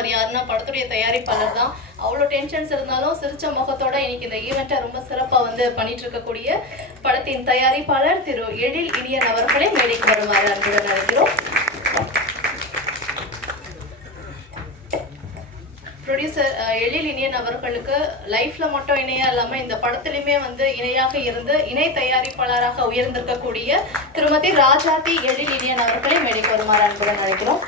அவர் யாருன்னா படத்துடைய தயாரிப்பாளர் தான். அவ்வளோ டென்ஷன்ஸ் இருந்தாலும் சிரிச்ச முகத்தோட இன்னைக்கு இந்த ஈவெண்ட்டை ரொம்ப சிறப்பாக வந்து பண்ணிட்டு இருக்கக்கூடிய படத்தின் தயாரிப்பாளர் திரு எழில் இனியன் அவர்களை மேடைக்கு வருமாறு அன்புடன் அழைக்கிறோம். ப்ரொடியூசர் எழில் இனியன் அவர்களுக்கு லைஃப்ல மட்டும் இணையா இல்லாம இந்த படத்திலுமே வந்து இணையாக இருந்து இணை தயாரிப்பாளராக உயர்ந்திருக்கக்கூடிய திருமதி ராஜாத்தி எழில் இனியன் அவர்களை மேடைக்கு வருமாறு அன்புடன் அழைக்கிறோம்.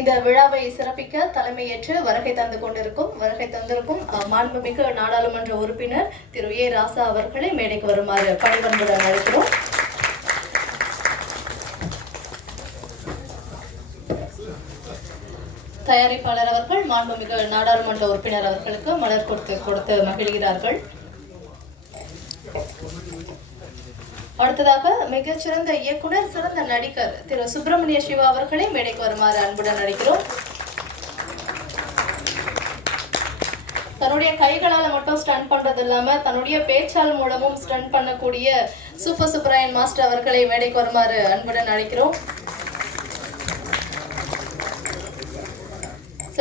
இந்த விழாவை சிறப்பிக்க தலைமையேற்று வருகை தந்திருக்கும் மாண்புமிகு நாடாளுமன்ற உறுப்பினர் திரு ஏ ராசா அவர்களை மேடைக்கு வருமாறு பணிவன்புடன் அழைக்கிறோம். தயாரிப்பாளர் அவர்கள் மாண்புமிகு நாடாளுமன்ற உறுப்பினர் அவர்களுக்கு மலர் கொடுத்து மகிழ்கிறார்கள். அடுத்ததாக மிகச்சிறந்த இயக்குனர், சிறந்த நடிகர் திரு சுப்பிரமணிய சிவா அவர்களை மேடைக்கு வருமாறு அன்புடன் அழைக்கிறோம். தன்னுடைய கைகளால மட்டும் ஸ்டன் பண்றது இல்லாம தன்னுடைய பேச்சால் மூலமும் ஸ்டன் பண்ணக்கூடிய சூப்பர் சுப்பராயன் மாஸ்டர் அவர்களை மேடைக்கு வருமாறு அன்புடன் அழைக்கிறோம்.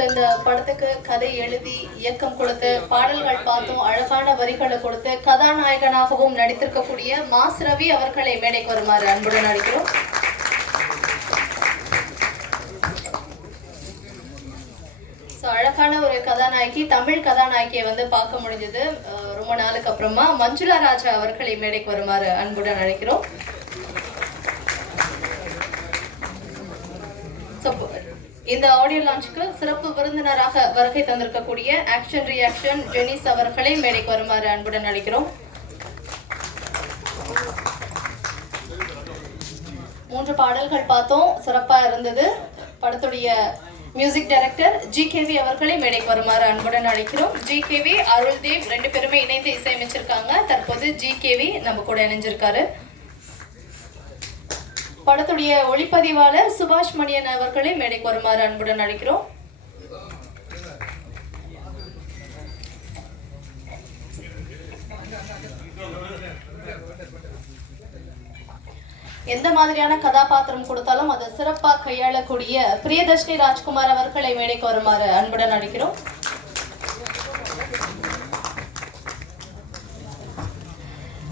இந்த படத்துக்கு கதை எழுதி இயக்கம் கொடுத்து பாடல்கள் பார்த்தும் அழகான வரிகளை கொடுத்து கதாநாயகனாகவும் நடித்திருக்கக்கூடிய மாஸ் ரவி அவர்களை மேடைக்கு வருமாறு அன்புடன் அழைக்கிறோம். அழகான ஒரு கதாநாயகி, தமிழ் கதாநாயகியை வந்து பார்க்க முடிஞ்சது ரொம்ப நாளுக்கு அப்புறமா. மஞ்சுளா ராஜா அவர்களை மேடைக்கு வருமாறு அன்புடன் அழைக்கிறோம். இந்த ஆடியோ லான்ச்சுக்கு சிறப்பு விருந்தினராக வருகை தந்திருக்கக்கூடிய ஆக்ஷன் ரியாக்ஷன் ஜெனிஸ் அவர்களை மேடைக்கு வருமாறு அன்புடன் அழைக்கிறோம். 3 பாடல்கள் பார்த்தோம், சிறப்பா இருந்தது. படத்துடைய மியூசிக் டைரக்டர் ஜிகேவி அவர்களை மேடைக்கு வருமாறு அன்புடன் அழைக்கிறோம். ஜிகேவி அருள்தேவ் 2 பேருமே இணைந்து இசையமைச்சிருக்காங்க. தற்போது ஜிகேவி நம்ம கூட இணைஞ்சிருக்காரு. படத்துடைய ஒளிப்பதிவாளர் சுபாஷ் மணியன் அவர்களை மேடைக்கு வருமாறு அன்புடன் அழைக்கிறோம். எந்த மாதிரியான கதாபாத்திரம் கொடுத்தாலும் அதை சிறப்பாக கையாளக்கூடிய பிரியதர்ஷினி ராஜ்குமார் அவர்களை மேடைக்கு வருமாறு அன்புடன் அழைக்கிறோம்.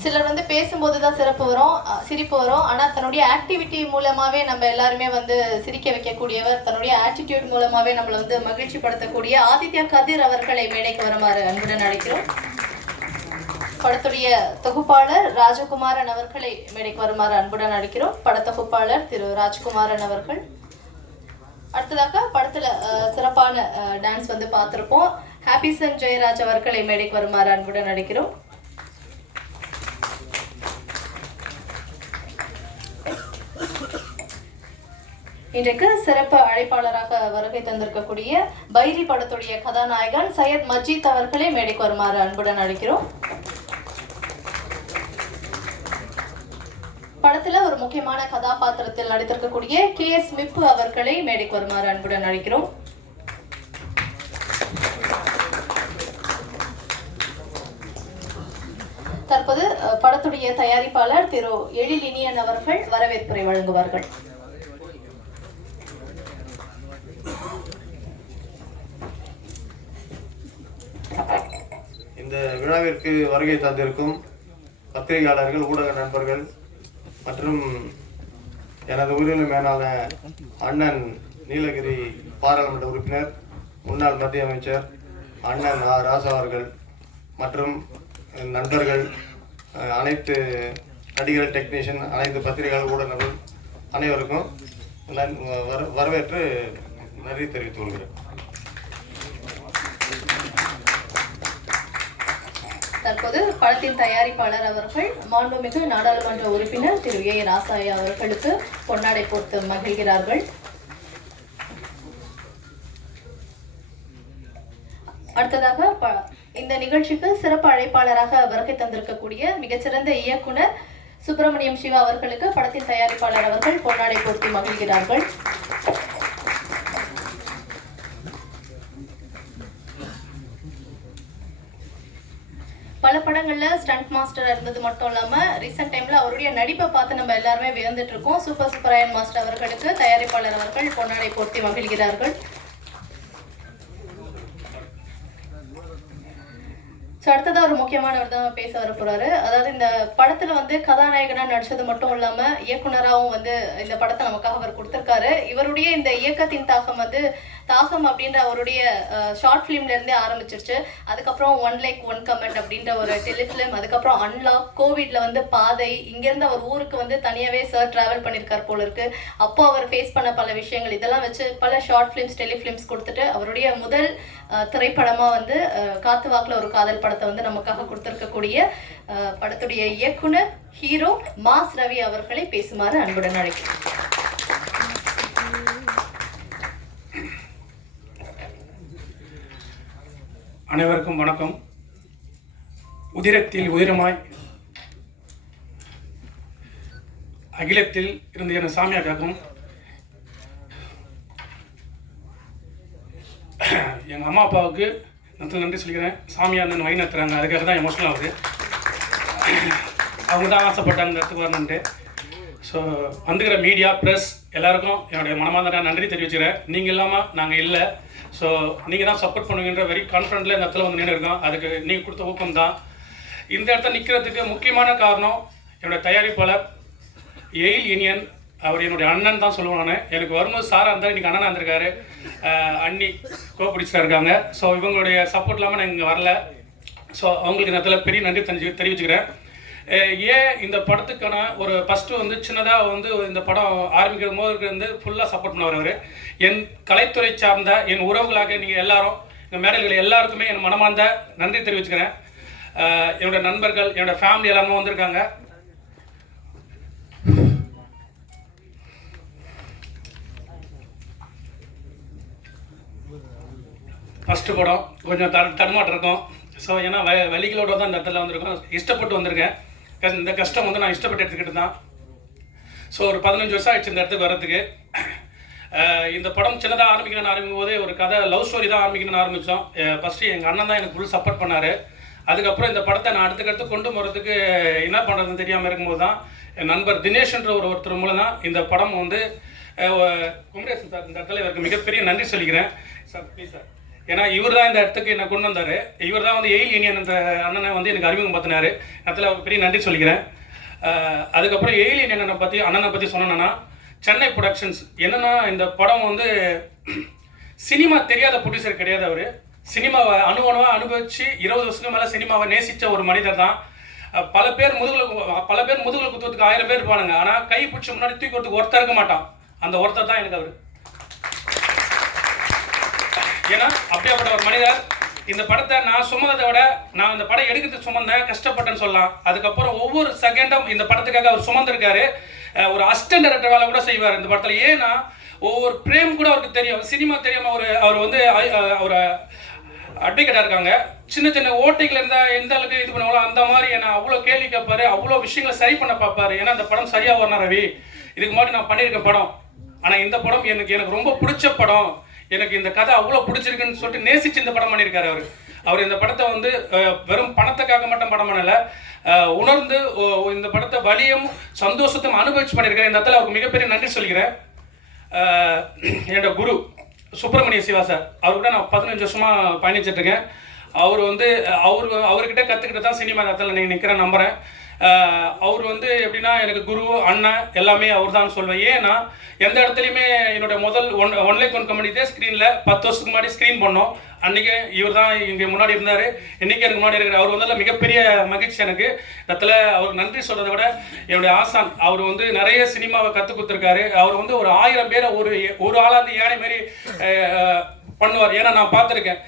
சிலர் வந்து பேசும்போதுதான் சிரிப்பு வரும். ஆனா தன்னுடைய ஆக்டிவிட்டி மூலமாவே நம்ம எல்லாருமே வந்து சிரிக்க வைக்கக்கூடியவர், தன்னுடைய ஆட்டிடியூட் மூலமாவே நம்மளை வந்து மகிழ்ச்சி படுத்தக்கூடிய ஆதித்யா கதிர் அவர்களை மேடைக்கு வருமாறு அன்புடன் அழைக்கிறோம். படத்துடைய தொகுப்பாளர் ராஜகுமாரன் அவர்களை மேடைக்கு வருமாறு அன்புடன் அழைக்கிறோம். படத்தொகுப்பாளர் திரு ராஜ்குமாரன் அவர்கள். அடுத்ததாக படத்துல சிறப்பான டான்ஸ் வந்து பார்த்திருப்போம். ஹாப்பிசன் ஜெயராஜ் அவர்களை மேடைக்கு வருமாறு அன்புடன் அழைக்கிறோம். இன்றைக்கு சிறப்பு அழைப்பாளராக வருகை தந்திருக்கக்கூடிய பைரி படத்துடைய கதாநாயகன் சையத் மஜீத் அவர்களை மேடைக்கு வருமாறு அன்புடன் அழைக்கிறோம். படத்துல ஒரு முக்கியமான கதாபாத்திரத்தில் நடித்திருக்கக்கூடிய KS மிப்பு அவர்களை மேடைக்கு வருமாறு அன்புடன் அழைக்கிறோம். தற்போது படத்துடைய தயாரிப்பாளர் திரு எழில் இனியன் அவர்கள் வரவேற்புரை வழங்குவார்கள். இந்த விழாவிற்கு வருகை தந்திருக்கும் பத்திரிகையாளர்கள், ஊடக நண்பர்கள் மற்றும் எனது உரிமை மேலான அண்ணன் நீலகிரி பாராளுமன்ற உறுப்பினர், முன்னாள் மத்திய அமைச்சர் அண்ணன் ராசா அவர்கள் மற்றும் நண்பர்கள், அனைத்து நடிகர்கள், டெக்னீஷியன், அனைத்து பத்திரிகையாளர், ஊடகங்கள் அனைவருக்கும் வரவேற்று நன்றி தெரிவித்துக் கொள்கிறேன். தற்போது படத்தின் தயாரிப்பாளர் அவர்கள் மாண்புமிகு நாடாளுமன்ற உறுப்பினர் திரு ஏ ராசா அவர்களுக்கு பொன்னாடை போர்த்து மகிழ்கிறார்கள். அடுத்ததாக இந்த நிகழ்ச்சிக்கு சிறப்பு அழைப்பாளராக வருகை தந்திருக்கக்கூடிய மிகச்சிறந்த இயக்குனர் சுப்பிரமணியம் சிவா அவர்களுக்கு படத்தின் தயாரிப்பாளர் அவர்கள் பொன்னாடை போர்த்தி மகிழ்கிறார்கள். பல படங்கள்ல ஸ்டண்ட் மாஸ்டர் இருந்தது மட்டும் இல்லாம ரீசெண்ட் டைம்ல அவருடைய நடிப்பை பார்த்து நம்ம எல்லாருமே வியந்துட்டு இருக்கோம். சூப்பர் சூப்பராயன் மாஸ்டர் அவர்களுக்கு தயாரிப்பாளர் அவர்கள் பொன்னாடை போர்த்தி மகிழ்கிறார்கள். ஸோ அடுத்ததாக ஒரு முக்கியமானவர் தான் பேச வர போறாரு. அதாவது இந்த படத்துல வந்து கதாநாயகனா நடிச்சது மட்டும் இல்லாம இயக்குனராகவும் வந்து இந்த படத்தை நமக்காக அவர் கொடுத்திருக்காரு. இவருடைய இந்த இயக்கத்தின் தாகம் அப்படின்ற அவருடைய ஷார்ட் ஃபிலிம்ல இருந்தே ஆரம்பிச்சிருச்சு. அதுக்கப்புறம் 1 Like 1 Comment அப்படின்ற ஒரு டெலிஃபிலிம், அதுக்கப்புறம் அன்லாக், கோவிட்ல வந்து பாதை, இங்கிருந்து அவர் ஊருக்கு வந்து தனியாவே சார் டிராவல் பண்ணியிருக்கார் போல இருக்கு. அப்போ அவர் ஃபேஸ் பண்ண பல விஷயங்கள் இதெல்லாம் வச்சு பல ஷார்ட் ஃபிலிம்ஸ் டெலிஃபிலிம்ஸ் கொடுத்துட்டு அவருடைய முதல் திரைப்படமா வந்து காத்து வாக்குல ஒரு காதல் படத்தை வந்து நமக்காக கொடுத்திருக்கக்கூடிய படத்துடைய இயக்குனர் ஹீரோ மாஸ் ரவி அவர்களை பேசுமாறு அன்புடன் அழைக்கிறேன். அனைவருக்கும் வணக்கம். உதிரத்தில் உதிரமாய் அகிலத்தில் இருந்து என சாமியா காக்கும் எங்கள் அம்மா அப்பாவுக்கு நன்றி சொல்லிக்கிறேன். சாமியா அண்ணன் வழி நடத்துகிறாங்க, அதுக்காக தான் எமோஷனல் ஆகுது. அவங்க தான் ஆசைப்பட்டாங்க இந்த இடத்துக்கு வரணுன்ட்டு. ஸோ வந்துக்கிற மீடியா ப்ரெஸ் எல்லாருக்கும் என்னுடைய மனமார்ந்த நன்றி தெரிவிச்சுக்கிறேன். நீங்கள் இல்லாமல் நாங்கள் இல்லை. ஸோ நீங்கள் தான் சப்போர்ட் பண்ணுவீங்கன்ற வெரி கான்ஃபிடென்ட்டில் இந்த இடத்துல வந்து நின்று இருக்கோம். அதுக்கு நீங்கள் கொடுத்த ஊக்கம் தான். இந்த இடத்துல நிற்கிறதுக்கு முக்கியமான காரணம் என்னுடைய தயாரிப்பாளர் எயில் இனியன். அவர் என்னுடைய அண்ணன் தான் சொல்லுவேன் நான். எனக்கு வரும்போது சாராக இருந்தால் இன்றைக்கி அண்ணனாக இருந்திருக்காரு, அண்ணி கோபிடிச்சிட்டா இருக்காங்க. ஸோ இவங்களுடைய சப்போர்ட் இல்லாமல் நான் இங்கே வரல. ஸோ அவங்களுக்கு இந்த இடத்துல பெரிய நன்றி தெரிவிச்சுக்கிறேன். ஏன் இந்த படத்துக்கான ஒரு ஃபஸ்ட்டு வந்து சின்னதாக வந்து இந்த படம் ஆரம்பிக்கிற போது வந்து ஃபுல்லாக சப்போர்ட் பண்ணுவார் அவர். என் கலைத்துறை சார்ந்த என் உறவுகளாக நீங்கள் எல்லாரும் இந்த மேடல்கள் எல்லாருக்குமே என் மனமார்ந்த நன்றி தெரிவிச்சுக்கிறேன். என்னோடய நண்பர்கள், என்னோடய ஃபேமிலி எல்லாமே வந்திருக்காங்க. ஃபஸ்ட்டு படம் கொஞ்சம் தடுமாட்டம் இருக்கும். ஸோ ஏன்னா வலிகளோட தான் இந்த இடத்துல வந்திருக்கோம். இஷ்டப்பட்டு வந்திருக்கேன். இந்த கஷ்டம் வந்து நான் இஷ்டப்பட்டு எடுத்துக்கிட்டு தான். ஸோ ஒரு 15 வருஷம் ஆயிடுச்சு இந்த இடத்துக்கு வர்றதுக்கு. இந்த படம் சின்னதாக ஆரம்பிக்கும் போதே ஒரு கதை லவ் ஸ்டோரி தான் ஆரம்பிக்கணும்னு ஆரம்பித்தோம். ஃபஸ்ட்டு எங்கள் அண்ணன் தான் எனக்கு ஃபுல் சப்போர்ட் பண்ணார். அதுக்கப்புறம் இந்த படத்தை நான் அடுத்துக்கடுத்து கொண்டு போகிறதுக்கு என்ன பண்ணுறதுன்னு தெரியாமல் இருக்கும்போது தான் என் நண்பர் தினேஷ்ன்ற ஒருத்தர் மூலம் தான் இந்த படம் வந்து குமரேசன் சார் இந்த இடத்துல இவருக்கு மிகப்பெரிய நன்றி சொல்லிக்கிறேன். சார் ப்ளீஸ் சார், ஏன்னா இவர் தான் இந்த இடத்துக்கு என்னை கொண்டு வந்தார். இவர் தான் வந்து எயில் இனியன் என்ற அண்ணனை வந்து எனக்கு அறிமுகம் பார்த்தினார். அதில் பெரிய நன்றி சொல்லிக்கிறேன். அதுக்கப்புறம் எயில் இனியன் அண்ணனை பற்றி சொன்னேன்னா, சென்னை ப்ரொடக்ஷன்ஸ் என்னென்னா இந்த படம் வந்து சினிமா தெரியாத ப்ரொடியூசர் கிடையாது. அவர் சினிமாவை அணுவணுவாக அனுபவித்து 20 வருஷத்துக்கு மேலே சினிமாவை நேசித்த ஒரு மனிதர் தான். பல பேர் முதுகில் குத்துறதுக்கு 1000 பேர் இருப்பானுங்க. ஆனால் கை பிடிச்சி முன்னாடி தூக்கி கொடுத்துக்கு ஒருத்தர் இருக்க மாட்டான். அந்த ஒருத்தர் தான் எனக்கு அவர். ஏன்னா அப்படியாப்பட்ட ஒரு மனிதர். இந்த படத்தை நான் சுமந்ததை விட நான் இந்த படம் எடுக்கிறதுக்கு சுமந்தேன், கஷ்டப்பட்டேன்னு சொல்லலாம். அதுக்கப்புறம் ஒவ்வொரு செகண்டும் இந்த படத்துக்காக அவர் சுமந்திருக்காரு. ஒரு அசிஸ்டன்ட் டைரக்டர் வேலை கூட செய்வார் இந்த படத்தில். ஏன்னா ஒவ்வொரு பிரேம் கூட அவருக்கு தெரியும். சினிமா தெரியாமல் அவர் வந்து ஒரு அட்வொகேட்டாக இருக்காங்க. சின்ன சின்ன ஓட்டைகள் இருந்தால் எந்த அளவுக்கு இது பண்ணுவாங்களோ அந்த மாதிரி என்ன அவ்வளோ கேள்வி கேட்பாரு, அவ்வளோ விஷயங்களை சரி பண்ண பார்ப்பாரு. ஏன்னா அந்த படம் சரியாக வரணும் ரவி. இதுக்கு முன்னாடி நான் பண்ணியிருக்கேன் படம், ஆனால் இந்த படம் எனக்கு ரொம்ப பிடிச்ச படம், எனக்கு இந்த கதை அவ்வளோ பிடிச்சிருக்குன்னு சொல்லிட்டு நேசிச்சு இந்த படம் பண்ணியிருக்காரு அவர். இந்த படத்தை வந்து வெறும் பணத்துக்காக மட்டும் படம் பண்ணலை, உணர்ந்து இந்த படத்தை வலியும் சந்தோஷத்தையும் அனுபவிச்சு பண்ணியிருக்காரு. இந்த இடத்துல அவருக்கு மிகப்பெரிய நன்றி சொல்லிக்கிறேன். என்னோட குரு சுப்பிரமணிய சிவா சார், அவர்கிட்ட நான் 15 வருஷமாக பயணிச்சிட்ருக்கேன். அவர் வந்து அவர்கிட்ட கற்றுக்கிட்டு தான் சினிமா இடத்துல நீங்கள் நிற்கிறேன் நம்புகிறேன். அவர் வந்து எப்படின்னா எனக்கு குரு அண்ணன் எல்லாமே அவர் தான் சொல்வேன். ஏன்னா எந்த இடத்துலையுமே என்னோட முதல் 1 Like 1 Comment ஸ்க்ரீனில் 10 வருஷத்துக்கு முன்னாடி ஸ்க்ரீன் பண்ணோம். அன்றைக்கி இவர் தான் இங்கே முன்னாடி இருந்தார், இன்றைக்கி எனக்கு முன்னாடி இருக்கிற அவர் வந்து மிகப்பெரிய மகிழ்ச்சி எனக்கு. இடத்துல அவருக்கு நன்றி சொல்கிறத விட என்னுடைய ஆசான் அவர் வந்து நிறைய சினிமாவை கற்றுக் கொடுத்துருக்காரு. அவர் வந்து ஒரு 1000 பேரை ஒரு ஆளாந்து யானை மாரி பண்ணுவார். ஏன்னா நான் பார்த்துருக்கேன்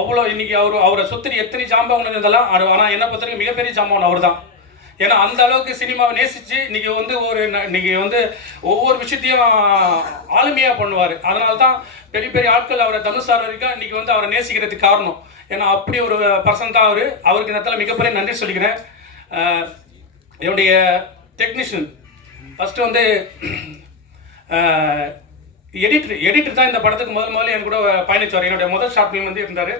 அவ்வளோ. இன்றைக்கி அவரை சுற்றி எத்தனை ஜாம்பவன் இருந்தெல்லாம் ஆனால் என்னை பொறுத்தவரைக்கும் மிகப்பெரிய ஜாம்பவன் அவர் தான். ஏன்னா அந்த அளவுக்கு சினிமாவை நேசித்து இன்றைக்கி வந்து ஒவ்வொரு விஷயத்தையும் ஆளுமையாக பண்ணுவார். அதனால தான் பெரிய பெரிய ஆட்கள் அவரை தனுஷார் வரைக்கும் இன்றைக்கி வந்து அவரை நேசிக்கிறதுக்கு காரணம். ஏன்னா அப்படி ஒரு பர்சன் தான் அவருக்கு இந்த இடத்துல மிகப்பெரிய நன்றி சொல்லிக்கிறேன். என்னுடைய டெக்னீஷியன் ஃபஸ்ட்டு வந்து எடிட்டர் தான் இந்த படத்துக்கு முதல்ல என் கூட பயணிச்சார். என்னுடைய முதல் ஷார்ட் ஃபிலிம் வந்து இருந்தார்.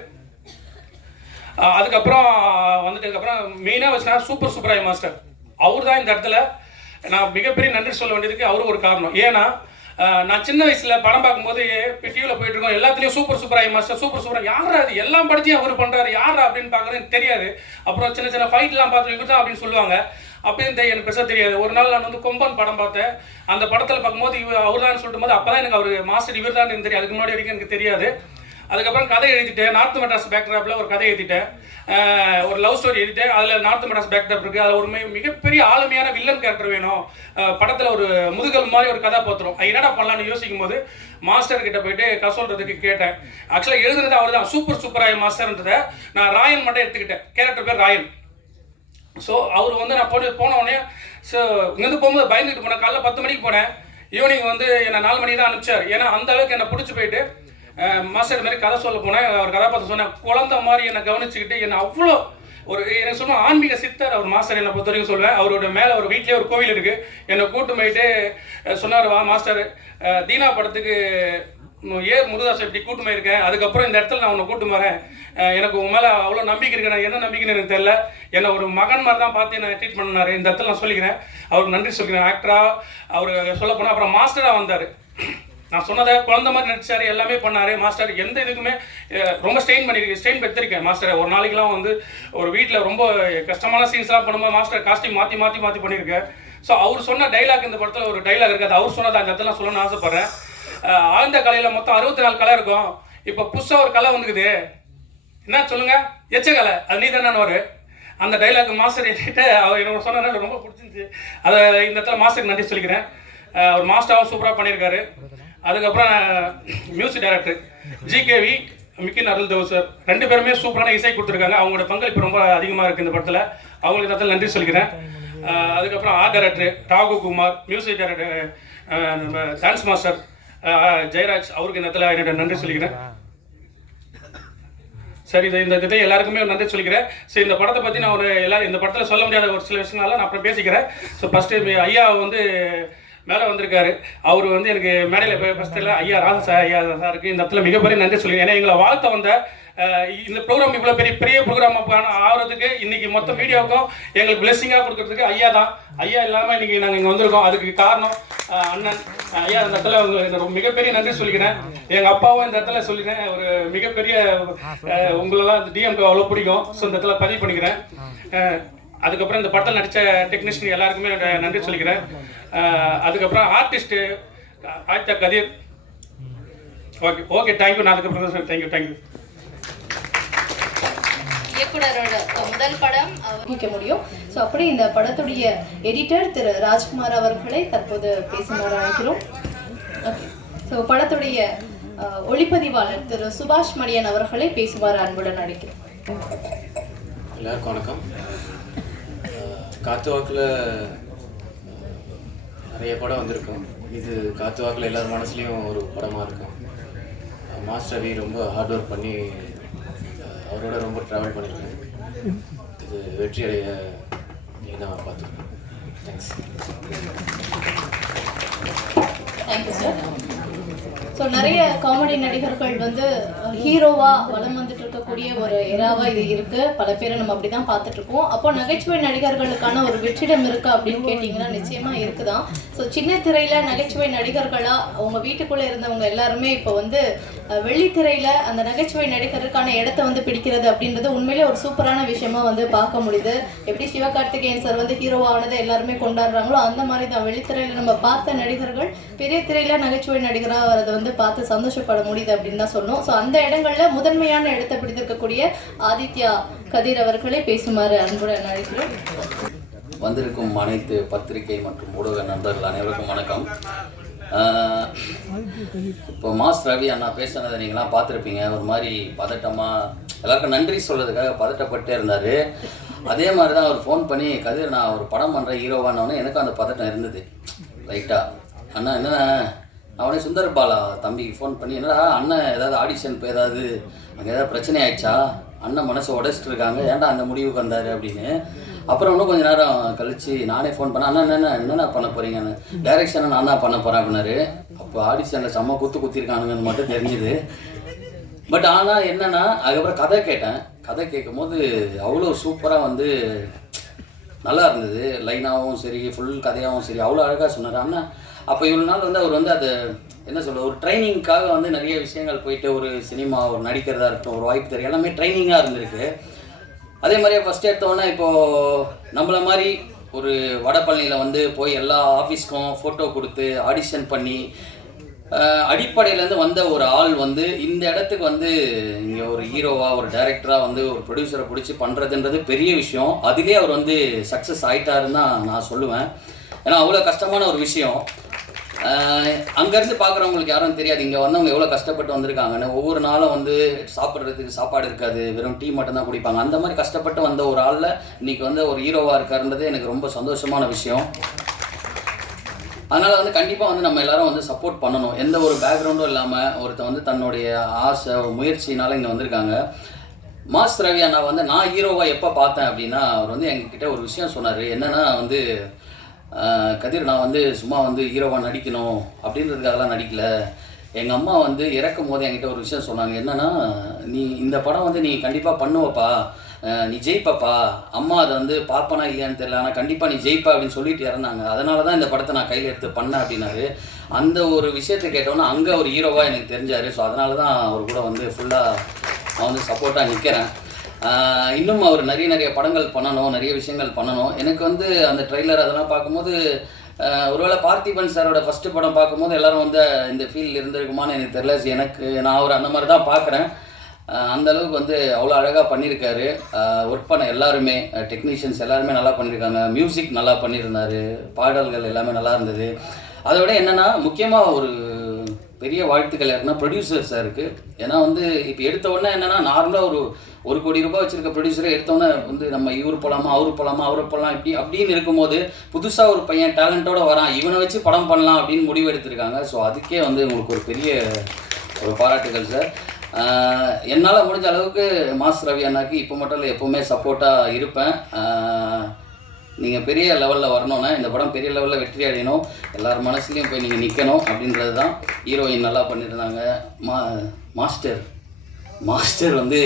அதுக்கப்புறம் வந்துட்டதுக்கப்புறம் மெயினாக வச்சுனா சூப்பராய மாஸ்டர். அவர் தான் இந்த இடத்துல நான் மிகப்பெரிய நன்றி சொல்ல வேண்டியதுக்கு அவரும் ஒரு காரணம். ஏன்னா நான் சின்ன வயசில் படம் பார்க்கும்போது டிவியில் போயிட்டு இருக்கோம், எல்லாத்துலேயும் சூப்பராய மாஸ்டர் சூப்பர் யாரா அது எல்லாம் படத்தையும் அவர் பண்ணுறாரு யாரா அப்படின்னு பார்க்குறது எனக்கு தெரியாது. அப்புறம் சின்ன ஃபைட்லாம் பார்த்து இவர் தான் அப்படின்னு சொல்லுவாங்க. அப்படின்னு எனக்கு பெருசாக தெரியாது. ஒரு நாள் நான் வந்து கொம்பன் படம் பார்த்தேன். அந்த படத்தில் பார்க்கும்போது அவர் தான் சொல்லிட்டு போது அப்போ தான் எனக்கு அவர் மாஸ்டர் இவர் தான் தெரியும். அதுக்கு முன்னாடி வரைக்கும் எனக்கு தெரியாது. அதுக்கப்புறம் கதை எழுதிட்டேன். நார்த் மெட்ராஸ் பேக்ட்ராப்பில் ஒரு கதை எழுதிட்டேன். ஒரு லவ் ஸ்டோரி எழுதிட்டேன். அதில் நார்த் மெட்ராஸ் பேக்ட்ராப் இருக்குது. அதில் ஒரு மிகப்பெரிய ஆளுமையான வில்லன் கேரக்டர் வேணும். படத்தில் ஒரு முதுகல் மாதிரி ஒரு கதாபாத்திரம். என்னடா பண்ணலான்னு யோசிக்கும் போது மாஸ்டர் கிட்ட போயிட்டு சொல்கிறதுக்கு கேட்டேன். ஆக்சுவலாக எழுதுனது அவர் தான் சூப்பராய மாஸ்டர்ன்றதை நான் ராயன் மட்டும் எடுத்துக்கிட்டேன். கேரக்டர் பேர் ராயன். ஸோ அவர் வந்து நான் போன உடனே ஸோ இங்கேருந்து போகும்போது பயந்துட்டு போனேன். காலைல 10 மணிக்கு போனேன். ஈவினிங் வந்து என்னை 4 மணிக்கு தான் அனுப்பிச்சார். ஏன்னா அந்த அளவுக்கு என்னை பிடிச்சி போயிட்டு மாஸ்டர் மாதிரி கதை சொல்ல போனேன். அவர் கதாபாத்திரம் சொன்னேன். குழந்தை மாதிரி என்னை கவனிச்சுக்கிட்டு என்னை அவ்வளோ ஒரு எனக்கு சொல்லுவேன் ஆன்மீக சித்தர் அவர் மாஸ்டர். என்னை பொறுத்த வரைக்கும் சொல்லுவேன். அவரோட மேலே ஒரு வீட்லேயே ஒரு கோவில் இருக்குது. என்னை கூட்டு போயிட்டு சொன்னார், வா மாஸ்டர் தீனா படத்துக்கு முருகதாஸ் இப்படி கூட்டு போயிருக்கேன். அதுக்கப்புறம் இந்த இடத்துல நான் உன்னை கூட்டு வரேன். எனக்கு உன் மேலே அவ்வளோ நம்பிக்கை இருக்கு. நான் என்ன நம்பிக்கைன்னு எனக்கு தெரியல. என்னை ஒரு மகன் மாதிரி தான் பார்த்து என்னை ட்ரீட் பண்ணார். இந்த இடத்துல நான் சொல்லிக்கிறேன். அவருக்கு நன்றி சொல்லிக்கிறேன். ஆக்டராக அவர் சொல்ல போனால் அப்புறம் மாஸ்டராக வந்தார். நான் சொன்னதை குழந்தை மாதிரி நடிச்சார். எல்லாமே பண்ணார். மாஸ்டர் எந்த இதுக்குமே ரொம்ப ஸ்ட்ரெயின் பெற்றிருக்கேன். மாஸ்டர் ஒரு நாளைக்கெலாம் வந்து ஒரு வீட்டில் ரொம்ப கஷ்டமான சீன்ஸ்லாம் பண்ணும்போது மாஸ்டர் காஸ்டியூம் மாற்றி பண்ணியிருக்கேன். ஸோ அவர் சொன்ன டைலாக் இந்த படத்தில் ஒரு டைலாக் இருக்காது. அவர் சொன்னதை அந்த இடத்துல சொல்லணும்னு ஆசைப்பட்றேன். ஆழ்ந்த கலையில் மொத்தம் 64 கலை இருக்கும். இப்போ புதுசாக ஒரு கலை வந்துக்குது. என்ன சொல்லுங்க, எச்ச கலை. அது நீ தானே அந்த டைலாக் மாஸ்டர் என்கிட்ட அவர் எனக்கு சொன்னதுனால ரொம்ப பிடிச்சிருந்துச்சு. அதை இந்த இடத்துல மாஸ்டருக்கு நன்றி சொல்லிக்கிறேன். அவர் மாஸ்டராகவும் சூப்பராக பண்ணியிருக்காரு. அதுக்கப்புறம் மியூசிக் டைரக்டர் ஜிகேவி மிக்கின் அருள் தேவ் சார் 2 பேருமே சூப்பரான இசை கொடுத்துருக்காங்க. அவங்களோட பங்களிப்பு ரொம்ப அதிகமாக இருக்குது இந்த படத்தில். அவங்களுக்கு இந்த இடத்துல நன்றி சொல்லிக்கிறேன். அதுக்கப்புறம் ஆர்ட் டைரக்டர் ராகுகுமார், மியூசிக் டைரக்டர் நம்ம டான்ஸ் மாஸ்டர் ஜெயராஜ், அவருக்கு இந்த இடத்துல என்னோட நன்றி சொல்லிக்கிறேன். சரி, இந்த இதை எல்லாருக்குமே நன்றி சொல்லிக்கிறேன். சரி, இந்த படத்தை பற்றி நான் எல்லாரும் இந்த படத்தில் சொல்ல முடியாத ஒரு சில விஷயங்களால நான் அப்புறம் பேசிக்கிறேன். ஸோ ஃபஸ்ட்டு ஐயா வந்து மேலே வந்திருக்காரு. அவர் வந்து எனக்கு மேடையில் போய் ஃபஸ்ட்டில் ஐயா ராசா ஐயா சாருக்கு இந்த இடத்துல மிகப்பெரிய நன்றி சொல்லிக்கிறேன். ஏன்னா எங்களை வாழ்த்த வந்த இந்த ப்ரோக்ராம் இவ்வளோ பெரிய ப்ரோக்ராம் ஆகிறதுக்கு இன்னைக்கு மொத்த மீடியாவுக்கும் எங்களுக்கு பிளெஸிங்காக கொடுக்கறதுக்கு ஐயா தான். ஐயா இல்லாமல் இன்னைக்கு நாங்கள் இங்கே வந்திருக்கோம். அதுக்கு காரணம் அண்ணன் ஐயா. இந்த இடத்துல உங்களுக்கு மிகப்பெரிய நன்றி சொல்லிக்கிறேன். எங்கள் அப்பாவும் இந்த இடத்துல சொல்லிக்கிறேன். ஒரு மிகப்பெரிய உங்களெல்லாம் டிஎம்க்கு அவ்வளோ பிடிக்கும். ஸோ இந்த இடத்துல பதிவு பண்ணிக்கிறேன். அதுக்கப்புறம் இந்த படத்தில் நடித்த டெக்னீஷியன் எல்லாருக்குமே நன்றி சொல்லிக்கிறேன். அதுக்கப்புறம் ஆர்டிஸ்ட்டு ஆயிட்டா கதிர். Okay thank you. நான் அதுக்கப்புறம் தேங்க்யூ. இயக்குனரோட முதல் படம் வைக்க முடியும். ஸோ அப்படி இந்த படத்துடைய எடிட்டர் திரு ராஜ்குமார் அவர்களை தற்போது பேசுமாறு அழைக்கிறோம். ஓகே, ஸோ படத்துடைய ஒளிப்பதிவாளர் திரு சுபாஷ் மணியன் அவர்களை பேசுமாறு அன்புடன் அழைக்கிறோம். எல்லாருக்கும் வணக்கம். காத்துவாக்கில் நிறைய படம் வந்திருக்கும். இது காத்துவாக்கில் எல்லார் மனசுலேயும் ஒரு படமாக இருக்கும். மாஸ்டர் ரவி ரொம்ப ஹார்ட் ஒர்க் பண்ணி அவரோட ரொம்ப ட்ராவல் பண்ணியிருக்கேன். இது வெற்றி அடைய நீங்கள் தான் பார்த்துருக்கேன். Thank you sir. ஸோ நிறைய காமெடி நடிகர்கள் வந்து ஹீரோவா வலம் வந்துட்டு இருக்கக்கூடிய ஒரு எராவா இது இருக்கு. பல பேரை நம்ம அப்படிதான் பார்த்துட்டு இருக்கோம். அப்போ நகைச்சுவை நடிகர்களுக்கான ஒரு வெற்றிடம் இருக்கா அப்படின்னு கேட்டிங்கன்னா நிச்சயமா இருக்குதான். ஸோ சின்ன திரையில நகைச்சுவை நடிகர்களா அவங்க வீட்டுக்குள்ள இருந்தவங்க எல்லாருமே இப்போ வந்து வெள்ளித்திரையில அந்த நகைச்சுவை நடிகருக்கான இடத்த வந்து பிடிக்கிறது அப்படின்றது உண்மையிலே ஒரு சூப்பரான விஷயமா வந்து பார்க்க முடியுது. எப்படி சிவகார்த்திகேயன் சார் வந்து ஹீரோவானதை எல்லாருமே கொண்டாடுறாங்களோ அந்த மாதிரி தான் வெள்ளித்திரையில நம்ம பார்த்த நடிகர்கள் பெரிய திரையில நகைச்சுவை நடிகராக வரதை வந்து பார்த்து சந்தோஷப்பட முடியுது அப்படின்னு தான் சொன்னோம். ஸோ அந்த இடங்கள்ல முதன்மையான இடத்தை பிடித்திருக்கக்கூடிய ஆதித்யா கதிர் அவர்களை பேசுமாறு அன்புடன் அழைக்கிறோம். வந்திருக்கும் அனைத்து பத்திரிகை மற்றும் ஊடக நண்பர்கள் அனைவருக்கும் வணக்கம். இப்போ மாஸ்டர் ரவி அண்ணா பேசுனதை நீங்களாம் பார்த்துருப்பீங்க. ஒரு மாதிரி பதட்டமாக எல்லாருக்கும் நன்றி சொல்கிறதுக்காக பதட்டப்பட்டே இருந்தார். அதே மாதிரி தான் அவர் ஃபோன் பண்ணி கதிர் நான் ஒரு படம் பண்ணுறேன் ஹீரோவானவொன்னே எனக்கு அந்த பதட்டம் இருந்தது லைட்டாக. அண்ணா என்னென்ன அவனே சுந்தர் பாலா தம்பிக்கு ஃபோன் பண்ணி என்னடா அண்ணன் ஏதாவது ஆடிஷன் போய் ஏதாவது அங்கே ஏதாவது பிரச்சனை ஆயிடுச்சா, அண்ணன் மனசை உடைச்சிட்டு இருக்காங்க, ஏன்டா அந்த முடிவுக்கு வந்தார் அப்படின்னு. அப்புறம் இன்னும் கொஞ்சம் நேரம் கழித்து நானே ஃபோன் பண்ணேன். அண்ணா என்னென்ன பண்ண போகிறீங்கன்னு. டைரெக்ஷனை நான் தான் பண்ண போகிறேன் அப்படின்னாரு. அப்போ ஆடிஷனில் செம்ம குத்திருக்கானுங்கன்னு மட்டும் தெரிஞ்சுது. பட் ஆனால் என்னென்னா அதுக்கப்புறம் கதை கேட்டேன். கதை கேட்கும்போது அவ்வளோ சூப்பராக வந்து நல்லா இருந்தது. லைனாகவும் சரி, ஃபுல் கதையாகவும் சரி, அவ்வளோ அழகாக சொன்னார். ஆனால் அப்போ இவ்வளோ நாள் வந்து அவர் வந்து அதை என்ன சொல்ல, ஒரு ட்ரைனிங்காக வந்து நிறைய விஷயங்கள் போயிட்டு, ஒரு சினிமா ஒரு நடிக்கிறதா இருக்கட்டும், ஒரு வாய்ப்பு தெரியும், எல்லாமே ட்ரைனிங்காக இருந்திருக்கு. அதே மாதிரியே ஃபஸ்ட்டு எடுத்தோன்னே இப்போது நம்மளை மாதிரி ஒரு வடபழனியில் வந்து போய் எல்லா ஆஃபீஸ்க்கும் ஃபோட்டோ கொடுத்து ஆடிஷன் பண்ணி அடிப்படையிலேருந்து வந்த ஒரு ஆள் வந்து இந்த இடத்துக்கு வந்து இங்கே ஒரு ஹீரோவாக, ஒரு டைரக்டராக வந்து ஒரு ப்ரொடியூசரை பிடிச்சி பண்ணுறதுன்றது பெரிய விஷயம். அதிலே அவர் வந்து சக்ஸஸ் ஆகிட்டாருன்னு தான் நான் சொல்லுவேன். ஏன்னா அவ்வளோ கஷ்டமான ஒரு விஷயம். அங்கேருந்து பார்க்குறவங்களுக்கு யாரும் தெரியாது இங்கே வந்தவங்க எவ்வளோ கஷ்டப்பட்டு வந்திருக்காங்கன்னு. ஒவ்வொரு நாளும் வந்து சாப்பிட்றதுக்கு சாப்பாடு இருக்காது, வெறும் டீ மட்டும்தான் குடிப்பாங்க. அந்த மாதிரி கஷ்டப்பட்டு வந்த ஒரு ஆளில் இன்றைக்கி வந்து ஒரு ஹீரோவாக இருக்காருன்றது எனக்கு ரொம்ப சந்தோஷமான விஷயம். அதனால் வந்து கண்டிப்பாக வந்து நம்ம எல்லோரும் வந்து சப்போர்ட் பண்ணணும். எந்த ஒரு பேக்ரவுண்டும் இல்லாமல் ஒருத்தர் வந்து தன்னுடைய ஆசை முயற்சினால இங்கே வந்திருக்காங்க. மாஸ் ரவி அண்ணா வந்து நான் ஹீரோவாக எப்போ பார்த்தேன் அப்படின்னா, அவர் வந்து எங்ககிட்ட ஒரு விஷயம் சொன்னார். என்னென்னா வந்து, கதிர், நான் வந்து சும்மா வந்து ஹீரோவாக நடிக்கணும் அப்படின்றதுக்காகலாம் நடிக்கலை. எங்கள் அம்மா வந்து இறக்கும் போது என்கிட்ட ஒரு விஷயம் சொன்னாங்க. என்னென்னா, நீ இந்த படம் வந்து நீ கண்டிப்பாக பண்ணுவப்பா, நீ ஜெயிப்பப்பா. அம்மா அதை வந்து பார்ப்பனா இல்லையான்னு தெரியல, ஆனால் கண்டிப்பாக நீ ஜெயிப்பா அப்படின்னு சொல்லிட்டு இறந்தாங்க. அதனால தான் இந்த படத்தை நான் கையில் எடுத்து பண்ணேன் அப்படின்னாரு. அந்த ஒரு விஷயத்தை கேட்டோன்னா அங்கே ஒரு ஹீரோவாக எனக்கு தெரிஞ்சார். ஸோ அதனால தான் அவர் கூட வந்து ஃபுல்லாக நான் வந்து சப்போர்ட்டாக நிற்கிறேன். இன்னும் அவர் நிறைய படங்கள் பண்ணணும், நிறைய விஷயங்கள் பண்ணணும். எனக்கு வந்து அந்த ட்ரெய்லர் அதெல்லாம் பார்க்கும்போது ஒருவேளை பார்த்திபன் சாரோட ஃபஸ்ட்டு படம் பார்க்கும்போது எல்லோரும் வந்து இந்த ஃபீல்டில் இருந்திருக்குமான்னு எனக்கு தெரியல. நான் அவர் அந்த மாதிரி தான் பார்க்குறேன். அந்தளவுக்கு வந்து அவ்வளோ அழகாக பண்ணியிருக்காரு. ஒர்க் பண்ண எல்லாருமே, டெக்னீஷியன்ஸ் எல்லாருமே நல்லா பண்ணியிருக்காங்க. மியூசிக் நல்லா பண்ணியிருந்தார், பாடல்கள் எல்லாமே நல்லா இருந்தது. அதை விட என்னென்னா, முக்கியமாக ஒரு பெரிய வாழ்த்துக்கள் யாருன்னா ப்ரொடியூசர் சாருக்கு. ஏன்னா வந்து இப்போ எடுத்த உடனே என்னென்னா, நார்மலாக ஒரு கோடி ரூபாய் வச்சுருக்க ப்ரொடியூசரை எடுத்தோன்னே வந்து நம்ம இவர் போகலாமா, அவரு போகலாமா, அவரை போகலாம், அப்படின்னு இருக்கும்போது புதுசாக ஒரு பையன் டேலண்ட்டோடு வரான், இவனை வச்சு படம் பண்ணலாம் அப்படின்னு முடிவு எடுத்திருக்காங்க. ஸோ அதுக்கே வந்து உங்களுக்கு ஒரு பெரிய ஒரு பாராட்டுகள் சார். என்னால் முடிஞ்ச அளவுக்கு மாஸ் ரவி அண்ணாக்கு இப்போ மட்டும் இல்லை, எப்போவுமே சப்போர்ட்டாக இருப்பேன். நீங்கள் பெரிய லெவலில் வரணுன்னா, இந்த படம் பெரிய லெவலில் வெற்றி அடையணும், எல்லார் மனசுலையும் போய் நீங்கள் நிற்கணும் அப்படின்றது தான். ஹீரோயின் நல்லா பண்ணியிருந்தாங்க. மாஸ்டர் வந்து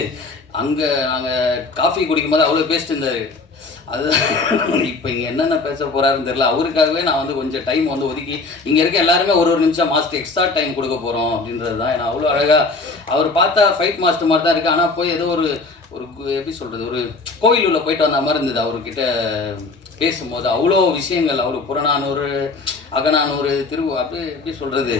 அங்கே நாங்கள் காஃபி குடிக்கும்போது அவ்வளோ பேசிட்டு இருந்தார். அது இப்போ இங்கே என்னென்ன பேச போகிறாருன்னு தெரியல. அவருக்காகவே நான் வந்து கொஞ்சம் டைம் வந்து ஒதுக்கி இங்கே இருக்க எல்லாருமே ஒரு நிமிஷம் மாஸ்டர் எக்ஸ்ட்ரா டைம் கொடுக்க போகிறோம் அப்படின்றது தான். ஏன்னா அவ்வளோ அழகாக அவர் பார்த்தா ஃபைட் மாஸ்டர் மாதிரி தான் இருக்குது. ஆனால் போய் ஏதோ ஒரு எப்படி சொல்கிறது, ஒரு கோவில் உள்ள போயிட்டு வந்த மாதிரி இருந்தது. அவர்கிட்ட பேசும்போது அவ்வளோ விஷயங்கள், அவ்வளோ புறநானூறு, அகநானூறு, அப்படி எப்படி சொல்கிறது,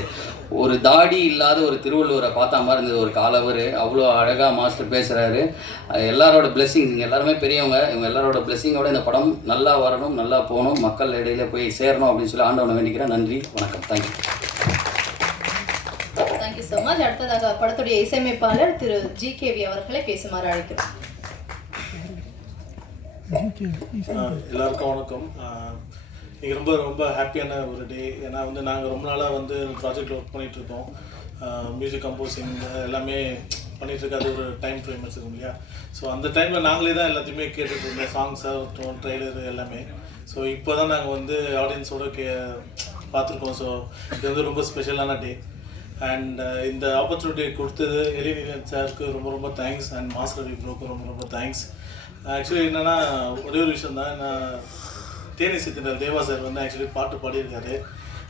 ஒரு தாடி இல்லாத ஒரு திருவள்ளுவரை பார்த்தா மாதிரி இருந்தது ஒரு காலவர். அவ்வளோ அழகாக மாஸ்டர் பேசுகிறாரு. எல்லாரோட பிளெஸிங், இங்கே எல்லாருமே பெரியவங்க, இவங்க எல்லாரோட பிளெஸிங்கோட இந்த படம் நல்லா வரணும், நல்லா போகணும், மக்கள் இடையில போய் சேரணும் அப்படின்னு சொல்லி ஆண்டவனை வேண்டிக்கிறேன். நன்றி, வணக்கம், தேங்க்யூ. Thank you so much. அடுத்ததாக படத்துடைய இசையமைப்பாளர் திரு ஜிகேவி அவர்களை பேசுமாறு அழைக்கிறோம். எல்லாருக்கும் வணக்கம். இன்றைக்கி ரொம்ப ஹாப்பியான ஒரு டே. ஏன்னா வந்து நாங்கள் ரொம்ப நாளாக வந்து ப்ராஜெக்டில் ஒர்க் பண்ணிகிட்ருக்கோம். மியூசிக் கம்போசிங் எல்லாமே பண்ணிகிட்ருக்கு. அது ஒரு டைம் ஃப்ரேம் வச்சுருக்கோம் இல்லையா. ஸோ அந்த டைமில் நாங்களே தான் எல்லாத்தையுமே கேட்டுட்டு இருந்தோம், சாங்ஸாக இருக்கட்டும், ட்ரெய்லர் எல்லாமே. ஸோ இப்போ தான் நாங்கள் வந்து ஆடியன்ஸோடு பார்த்துருக்கோம். ஸோ இது வந்து ரொம்ப ஸ்பெஷலான டே. அண்ட் இந்த ஆப்பர்ச்சுனிட்டி கொடுத்தது எலிவியன் சாருக்கு ரொம்ப தேங்க்ஸ். அண்ட் மாஸ் ரவி ப்ரோக்கு ரொம்ப தேங்க்ஸ். ஆக்சுவலி என்னென்னா, ஒரே ஒரு விஷயம் தான். நான் தேனி சித்திரல் தேவா சார் வந்து ஆக்சுவலி பாட்டு பாடியிருக்காரு.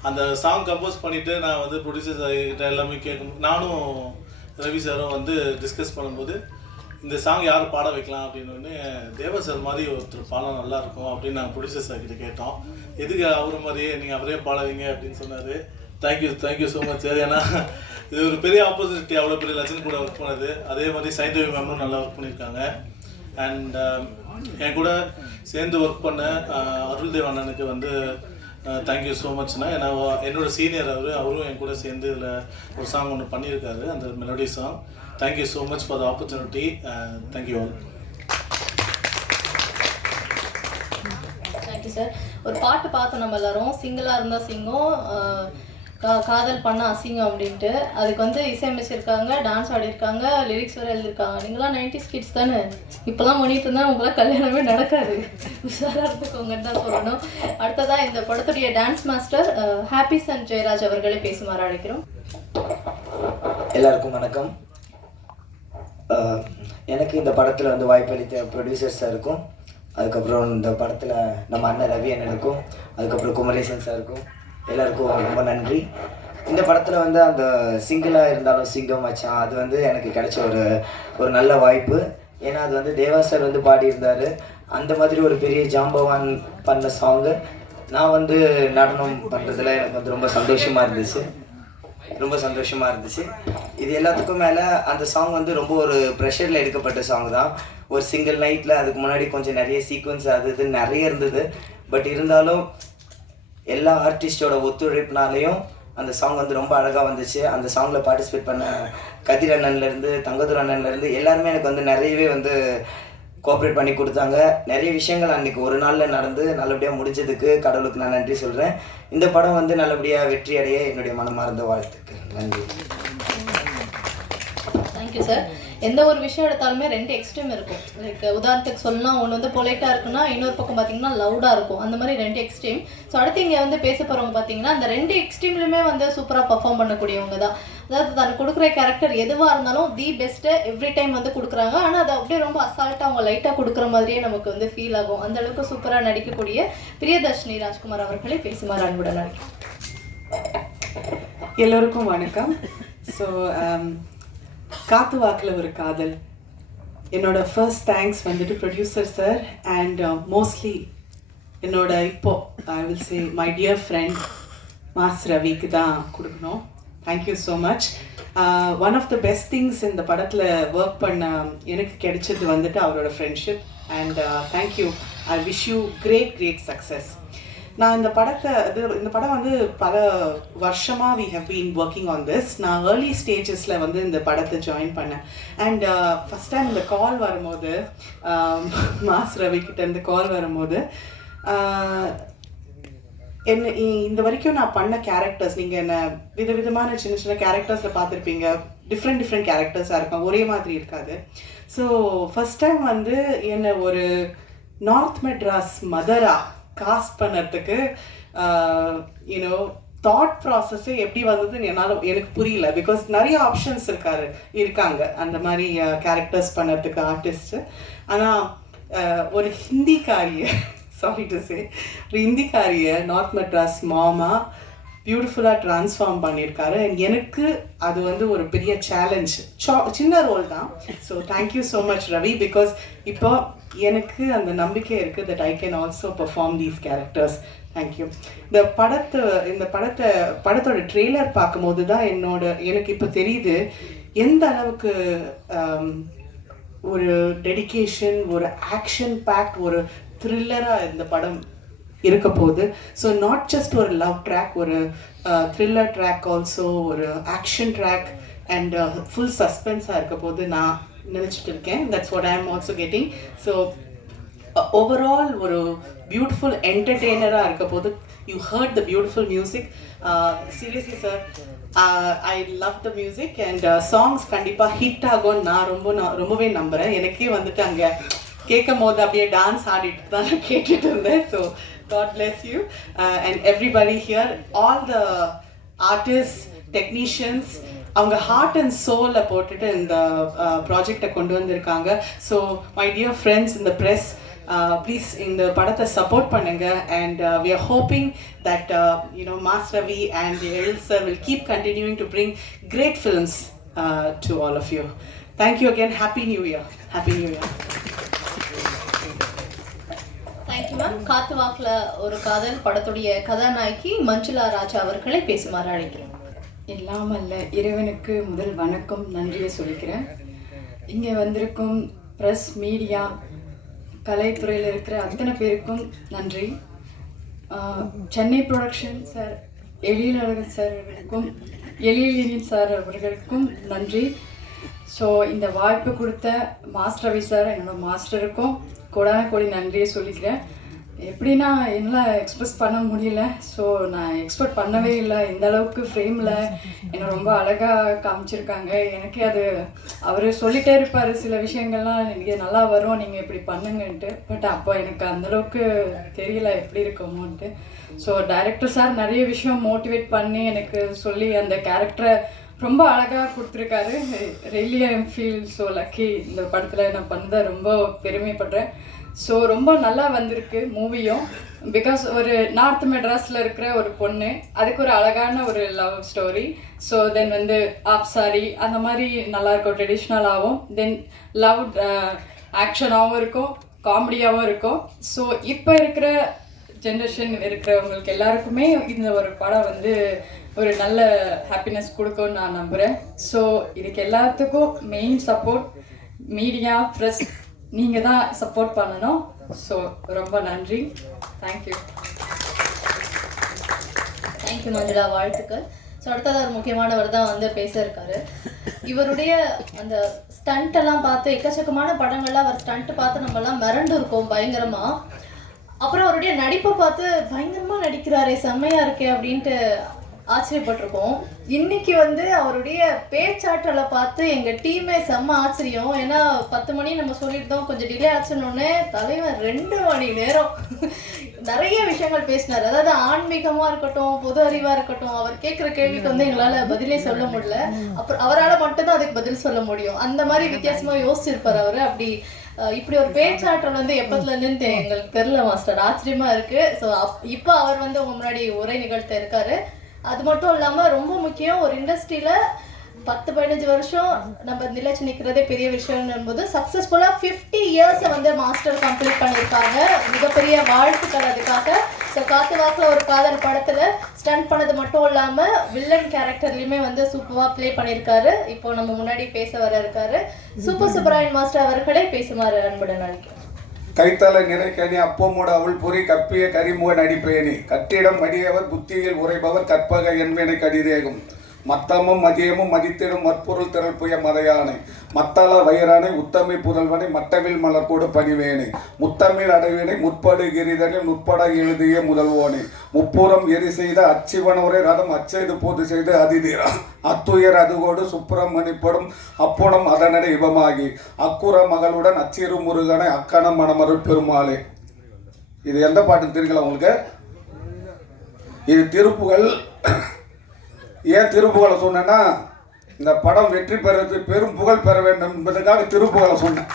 அந்த சாங் கம்போஸ் பண்ணிவிட்டு நான் வந்து ப்ரொடியூசர் கிட்ட எல்லாமே கேட்கும், நானும் ரவி சாரும் வந்து டிஸ்கஸ் பண்ணும்போது இந்த சாங் யார் பாட வைக்கலாம் அப்படின்னு, தேவா சார் மாதிரி ஒருத்தர் பாடம் நல்லாயிருக்கும் அப்படின்னு நாங்கள் ப்ரொடியூசர் சார் கிட்ட கேட்டோம். எதுக்கு அவர் மாதிரியே நீங்கள் அவரே பாடுவீங்க அப்படின்னு சொன்னார். Thank you so much sir. ஏன்னா இது ஒரு பெரிய ஆப்பர்ச்சுனிட்டி, அவ்வளோ பெரிய லட்சன் கூட ஒர்க் பண்ணது. அதே மாதிரி சைந்தவி மேமும் நல்லா ஒர்க் பண்ணியிருக்காங்க. அண்ட் என் கூட சேர்ந்து ஒர்க் பண்ண அருள்தேவ் அண்ணனுக்கு வந்து தேங்க்யூ ஸோ மச்னா. ஏன்னா என்னோட சீனியர் அவரும் என் கூட சேர்ந்து இதில் ஒரு சாங் ஒன்று பண்ணியிருக்காரு, அந்த melody song. Thank you so much for the opportunity. Thank you all. Thank you sir. ஒரு பாட்டு பார்த்தோம் நம்ம எல்லாரும், சிங்கிளாக இருந்தால் சிங்கம், காதல் பண்ண அசிங்கம் அப்படின்ட்டு. அதுக்கு வந்து இசையமைச்சிருக்காங்க, டான்ஸ் ஆடிருக்காங்க, லிரிக்ஸ் வேறு எழுதியிருக்காங்க. நீங்களாம் 90s கிட்ஸ் தானே, இப்போலாம் பண்ணிட்டு இருந்தால் உங்களாம் கல்யாணமே நடக்காது, உஷாராக இருந்துக்கோங்கன்னு தான் சொல்லணும். அடுத்ததாக இந்த படத்துடைய dance master happy sun Jayaraj அவர்களை பேசுமாறு அழைக்கிறோம். எல்லாருக்கும் வணக்கம். எனக்கு இந்த படத்தில் வந்து வாய்ப்பளித்த ப்ரொடியூசர் சாருக்கும், அதுக்கப்புறம் இந்த படத்தில் நம்ம அண்ணன் ரவி அண்ணனுக்கும், அதுக்கப்புறம் குமரேசன் சாருக்கும் எல்லாருக்கும் ரொம்ப நன்றி. இந்த படத்தில் வந்து அந்த சிங்கிளாக இருந்தாலும் சிங்கம் மச்சான் அது வந்து எனக்கு கிடைச்ச ஒரு நல்ல வாய்ப்பு. ஏன்னா அது வந்து தேவா சார் வந்து பாடியிருந்தார். அந்த மாதிரி ஒரு பெரிய ஜாம்பவான் பண்ண சாங்கு நான் வந்து நடனம் பண்ணுறதுல எனக்கு வந்து ரொம்ப சந்தோஷமாக இருந்துச்சு. இது எல்லாத்துக்கும் மேலே அந்த சாங் வந்து ரொம்ப ஒரு ப்ரெஷரில் எடுக்கப்பட்ட சாங் தான். ஒரு சிங்கிள் நைட்டில் அதுக்கு முன்னாடி கொஞ்சம் நிறைய சீக்வன்ஸ் அது இது நிறைய இருந்தது. பட் இருந்தாலும் எல்லா ஆர்டிஸ்டோட ஒத்துழைப்புனாலையும் அந்த சாங் வந்து ரொம்ப அழகாக வந்துச்சு. அந்த சாங்கில் பார்ட்டிசிபேட் பண்ண கதிர் அண்ணன்லேருந்து தங்கதுர் அண்ணன்லேருந்து எல்லாருமே எனக்கு வந்து நிறையவே வந்து கோஆப்ரேட் பண்ணி கொடுத்தாங்க. நிறைய விஷயங்கள் அன்றைக்கி ஒரு நாளில் நடந்து நல்லபடியாக முடிஞ்சதுக்கு கடவுளுக்கு நான் நன்றி சொல்கிறேன். இந்த படம் வந்து நல்லபடியாக வெற்றி அடைய என்னுடைய மனமார்ந்த வாழ்த்துக்கள். நன்றி. Thank you sir. எந்த ஒரு விஷயம் எடுத்தாலுமே 2 எக்ஸ்ட்ரீம் இருக்கும். லைக் உதாரணத்துக்கு சொல்லலாம், ஒன்று வந்து பொலைட்டாக இருக்குன்னா இன்னொரு பக்கம் பார்த்தீங்கன்னா லவுடாக இருக்கும். அந்த மாதிரி 2 எக்ஸ்ட்ரீம். ஸோ அடுத்து இங்கே வந்து பேச போகிறவங்க பார்த்தீங்கன்னா அந்த 2 எக்ஸ்ட்ரீம்லையுமே வந்து சூப்பராக பர்ஃபார்ம் பண்ணக்கூடியவங்க தான். அதாவது தனக்கு கொடுக்குற கேரக்டர் எதுவாக இருந்தாலும் தி பெஸ்ட்டு எவ்ரி டைம் வந்து கொடுக்குறாங்க. ஆனால் அது அப்படியே ரொம்ப அசால்ட்டாக அவங்க லைட்டாக கொடுக்குற மாதிரியே நமக்கு வந்து ஃபீல் ஆகும். அந்த அளவுக்கு சூப்பராக நடிக்கக்கூடிய பிரியதர்ஷினி ராஜ்குமார் அவர்களை பேசுமாறு அன்புடன் நடிக்கும். எல்லோருக்கும் வணக்கம். ஸோ காத்து வாக்கில் ஒரு காதல், என்னோட ஃபர்ஸ்ட் தேங்க்ஸ் வந்துட்டு ப்ரொடியூசர் சார் அண்ட் மோஸ்ட்லி என்னோட I will say my dear friend mass ரவிக்கு தான் கொடுக்கணும். Thank you so much. One of the best things இந்த படத்தில் ஒர்க் பண்ண எனக்கு கிடைச்சது வந்துட்டு அவரோட friendship and thank you. I wish you great success. நான் இந்த படம் வந்து பல வருஷமாக we have been working on this. நான் ஏர்லி ஸ்டேஜஸில் வந்து இந்த படத்தை ஜாயின் பண்ணேன். அண்ட் ஃபஸ்ட் டைம் இந்த கால் வரும்போது மாஸ் ரவிக்கிட்டேருந்து கால் வரும்போது இந்த வரைக்கும் நான் பண்ண கேரக்டர்ஸ், நீங்கள் என்ன விதவிதமான சின்ன கேரக்டர்ஸில் பார்த்துருப்பீங்க. டிஃப்ரெண்ட் கேரக்டர்ஸாக இருக்கும், ஒரே மாதிரி இருக்காது. ஸோ ஃபஸ்ட் டைம் வந்து என்னை ஒரு நார்த் மெட்ராஸ் மதராக காஸ்ட் பண்ணுறதுக்கு யூனோ தாட் ப்ராசஸ்ஸே எப்படி வந்ததுன்னு எனக்கு புரியல. பிகாஸ் நிறைய ஆப்ஷன்ஸ் இருக்காங்க அந்த மாதிரி கேரக்டர்ஸ் பண்ணுறதுக்கு ஆர்டிஸ்ட்டு. ஆனால் ஒரு ஹிந்திக்காரியை ஒரு ஹிந்திக்காரியை நார்த் மெட்ராஸ் மாமா பியூட்டிஃபுல்லாக ட்ரான்ஸ்ஃபார்ம் பண்ணியிருக்காரு. அண்ட் எனக்கு அது வந்து ஒரு பெரிய சேலஞ்ச். சின்ன ரோல் தான். So thank you so much Ravi. Because இப்போ எனக்கு அந்த நம்பிக்கை இருக்குது that I can also perform these characters. Thank you. படத்தோட ட்ரெய்லர் பார்க்கும்போது தான் எனக்கு இப்போ தெரியுது எந்த அளவுக்கு ஒரு டெடிகேஷன், ஒரு ஆக்ஷன் பேக்ட், ஒரு த்ரில்லராக இந்த படம் இருக்க போகுது. ஸோ நாட் ஜஸ்ட் ஒரு லவ் ட்ராக், ஒரு த்ரில்லர் ட்ராக், ஆல்சோ ஒரு ஆக்ஷன் ட்ராக் அண்ட் ஃபுல் சஸ்பென்ஸாக இருக்க போது நான் நினச்சிட்டு இருக்கேன். That's what I am also getting. So overall ஒரு பியூட்டிஃபுல் என்டர்டெய்னராக இருக்க போது. You heard the beautiful music. Seriously sir, I love the music and songs கண்டிப்பாக ஹிட் ஆகும்னு நான் ரொம்பவே நம்புகிறேன். எனக்கே வந்துட்டு அங்கே கேட்கும் போது அப்படியே டான்ஸ் ஆடிட்டு தான் நான் கேட்டுட்டு இருந்தேன். So God bless you and everybody here, all the artists, technicians, அவங்க ஹார்ட் அண்ட் சோலை போட்டுட்டு இந்த ப்ராஜெக்டை கொண்டு வந்திருக்காங்க. ஸோ மை டியர் ஃப்ரெண்ட்ஸ் இந்த ப்ரெஸ், ப்ளீஸ் இந்த படத்தை சப்போர்ட் பண்ணுங்க. And we are hoping that Mas Ravi and Eril sir will keep continuing to bring great films to all of you. Thank you again. Happy New Year. Happy New Year. Thank you ma'am. காத்து வாக்கில் ஒரு காதல் படத்துடைய கதாநாயகி மஞ்சுளா ராஜா அவர்களை பேசுமாறு அழைக்கிறேன். இல்லாமல்ல இறைவனுக்கு முதல் வணக்கம், நன்றியை சொல்லிக்கிறேன். இங்கே வந்திருக்கும் ப்ரெஸ், மீடியா, கலைத்துறையில் இருக்கிற அத்தனை பேருக்கும் நன்றி. Chennai production sir, Ezhilazhagan sir அவர்களுக்கும், எழிலீனின் சார் அவர்களுக்கும் நன்றி. ஸோ இந்த வாய்ப்பு கொடுத்த மாஸ்டர் ரவி சார், என்னோட மாஸ்டருக்கும் கோடான நன்றியை சொல்லிக்கிறேன். எப்படின்னா என்னால் எக்ஸ்பிரஸ் பண்ண முடியல. ஸோ நான் எக்ஸ்பெக்ட் பண்ணவே இல்லை இந்த அளவுக்கு ஃப்ரேமில் என்னை ரொம்ப அழகாக காமிச்சிருக்காங்க. எனக்கே அது அவர் சொல்லிகிட்டே இருப்பார் சில விஷயங்கள்லாம், நீங்கள் நல்லா வரும், நீங்கள் இப்படி பண்ணுங்கன்ட்டு. பட் அப்போ எனக்கு அந்தளவுக்கு தெரியல எப்படி இருக்குமோன்ட்டு. ஸோ டைரக்டர் சார் நிறைய விஷயம் மோட்டிவேட் பண்ணி எனக்கு சொல்லி அந்த கேரக்டரை ரொம்ப அழகாக கொடுத்துருக்காரு. Really I feel so lucky. இந்த படத்தில் நான் பண்ணதை ரொம்ப பெருமைப்படுறேன். ஸோ ரொம்ப நல்லா வந்திருக்கு மூவியும். பிகாஸ் ஒரு நார்த் மெட்ராஸில் இருக்கிற ஒரு பொண்ணு, அதுக்கு ஒரு அழகான ஒரு லவ் ஸ்டோரி. ஸோ தென் வந்து ஆப்சாரி அந்த மாதிரி நல்லாயிருக்கும், ட்ரெடிஷ்னலாகவும். தென் லவ் ஆக்ஷனாகவும் இருக்கும், காமெடியாகவும் இருக்கும். ஸோ இப்போ இருக்கிற ஜென்ரேஷன் இருக்கிறவங்களுக்கு எல்லாருக்குமே இந்த ஒரு படம் வந்து ஒரு நல்ல ஹாப்பினஸ் கொடுக்கும்னு நான் நம்புகிறேன். ஸோ இதுக்கு எல்லாத்துக்கும் மெயின் சப்போர்ட் மீடியா, ப்ரெஸ், நீங்கள் தான் சப்போர்ட் பண்ணணும். ஸோ ரொம்ப நன்றி. தேங்க்யூ. தேங்க்யூ மஞ்சுளா, வாழ்த்துக்கள். ஸோ அடுத்தது ஒரு முக்கியமானவர் தான் வந்து பேச இருக்காரு. இவருடைய அந்த ஸ்டண்ட் எல்லாம் பார்த்து, எக்கச்சக்கமான படங்கள்லாம் அவர் ஸ்டண்ட் பார்த்து நம்மலாம் மிரண்டு இருக்கோம் பயங்கரமா. அப்புறம் அவருடைய நடிப்பை பார்த்து பயங்கரமா நடிக்கிறாரே, செம்மையா இருக்கே அப்படின்ட்டு ஆச்சரியப்பட்டிருக்கோம். இன்னைக்கு வந்து அவருடைய பேச்சாற்றலை பார்த்து எங்கள் டீமே செம்ம ஆச்சரியம். ஏன்னா 10 மணி நம்ம சொல்லியிருந்தோம், கொஞ்சம் டிலே ஆச்சுன்னொன்னே தலைவர் 2 மணி நேரம் நிறைய விஷயங்கள் பேசினார். அதாவது ஆன்மீகமாக இருக்கட்டும், பொது அறிவாக இருக்கட்டும், அவர் கேட்குற கேள்விக்கு வந்து எங்களால் பதிலே சொல்ல முடியல. அப்புறம் அவரால் மட்டும்தான் அதுக்கு பதில் சொல்ல முடியும். அந்த மாதிரி வித்தியாசமாக யோசிச்சிருப்பார் அவர். அப்படி இப்படி ஒரு பேச்சாற்றல் வந்து எப்பத்துலேருந்து எங்களுக்கு தெரியல மாஸ்டர், ஆச்சரியமா இருக்கு. ஸோ இப்போ அவர் வந்து உங்க முன்னாடி உரை நிகழ்த்த இருக்காரு. அது மட்டும் இல்லாமல் ரொம்ப முக்கியம், ஒரு இண்டஸ்ட்ரியில் 10-15 வருஷம் நம்ம நிலைச்சு நிற்கிறதே பெரிய விஷயம்னும் போது சக்ஸஸ்ஃபுல்லாக 50 இயர்ஸை வந்து மாஸ்டர் கம்ப்ளீட் பண்ணியிருக்காங்க. மிகப்பெரிய வாழ்த்துக்கள் அதுக்காக. ஸோ காத்து வாக்கில் ஒரு காதல் படத்தில் ஸ்டண்ட் பண்ணது மட்டும் இல்லாமல் வில்லன் கேரக்டர்லையுமே வந்து சூப்பராக ப்ளே பண்ணியிருக்காரு. இப்போ நம்ம முன்னாடி பேச வர இருக்காரு. சூப்பர் சுப்பராயன் மாஸ்டர் அவர்களே பேசுமாறு அன்புடன் அழைக்கிறேன். கைத்தலை நிறைக்கணி அப்பமோடு அவள் பொறி கற்பிய கரிமுக நடிப்பேனி கட்டிடம் மடியவர் புத்தியில் உரைபவர் கற்பக என்பனை கடிதேகும் மத்தமும் மதியமும் மதித்திடும் மற்பொருள் திரள் புய மதையானை மத்தள வயிறானை உத்தமி புதல்வனை மட்டவில் மலர்கோடு பணிவேனை முத்தமிழ் அடைவேனை முற்படு கிரிதனை முற்பட எழுதிய முதல்வோனை முப்புறம் எரி செய்த அச்சிவனுரை ரதம் அச்செய்து போது செய்து அதிதீரா அத்துயர் அதுகோடு சுப்பிரமணிப்படும் அப்புணம் அதனடை இவமாகி அக்குற மகளுடன் அச்சிறு முருகனை அக்கணம் மணமருள் பெருமாளே. இது எந்த பாட்டு தெரியுங்களா உங்களுக்கு? இது திருப்புகள். ஏன் திருப்புகழை சொன்னேன்னா, இந்த படம் வெற்றி பெறது பெரும் புகழ் பெற வேண்டும் என்பதற்காக திருப்புகழை சொன்னேன்.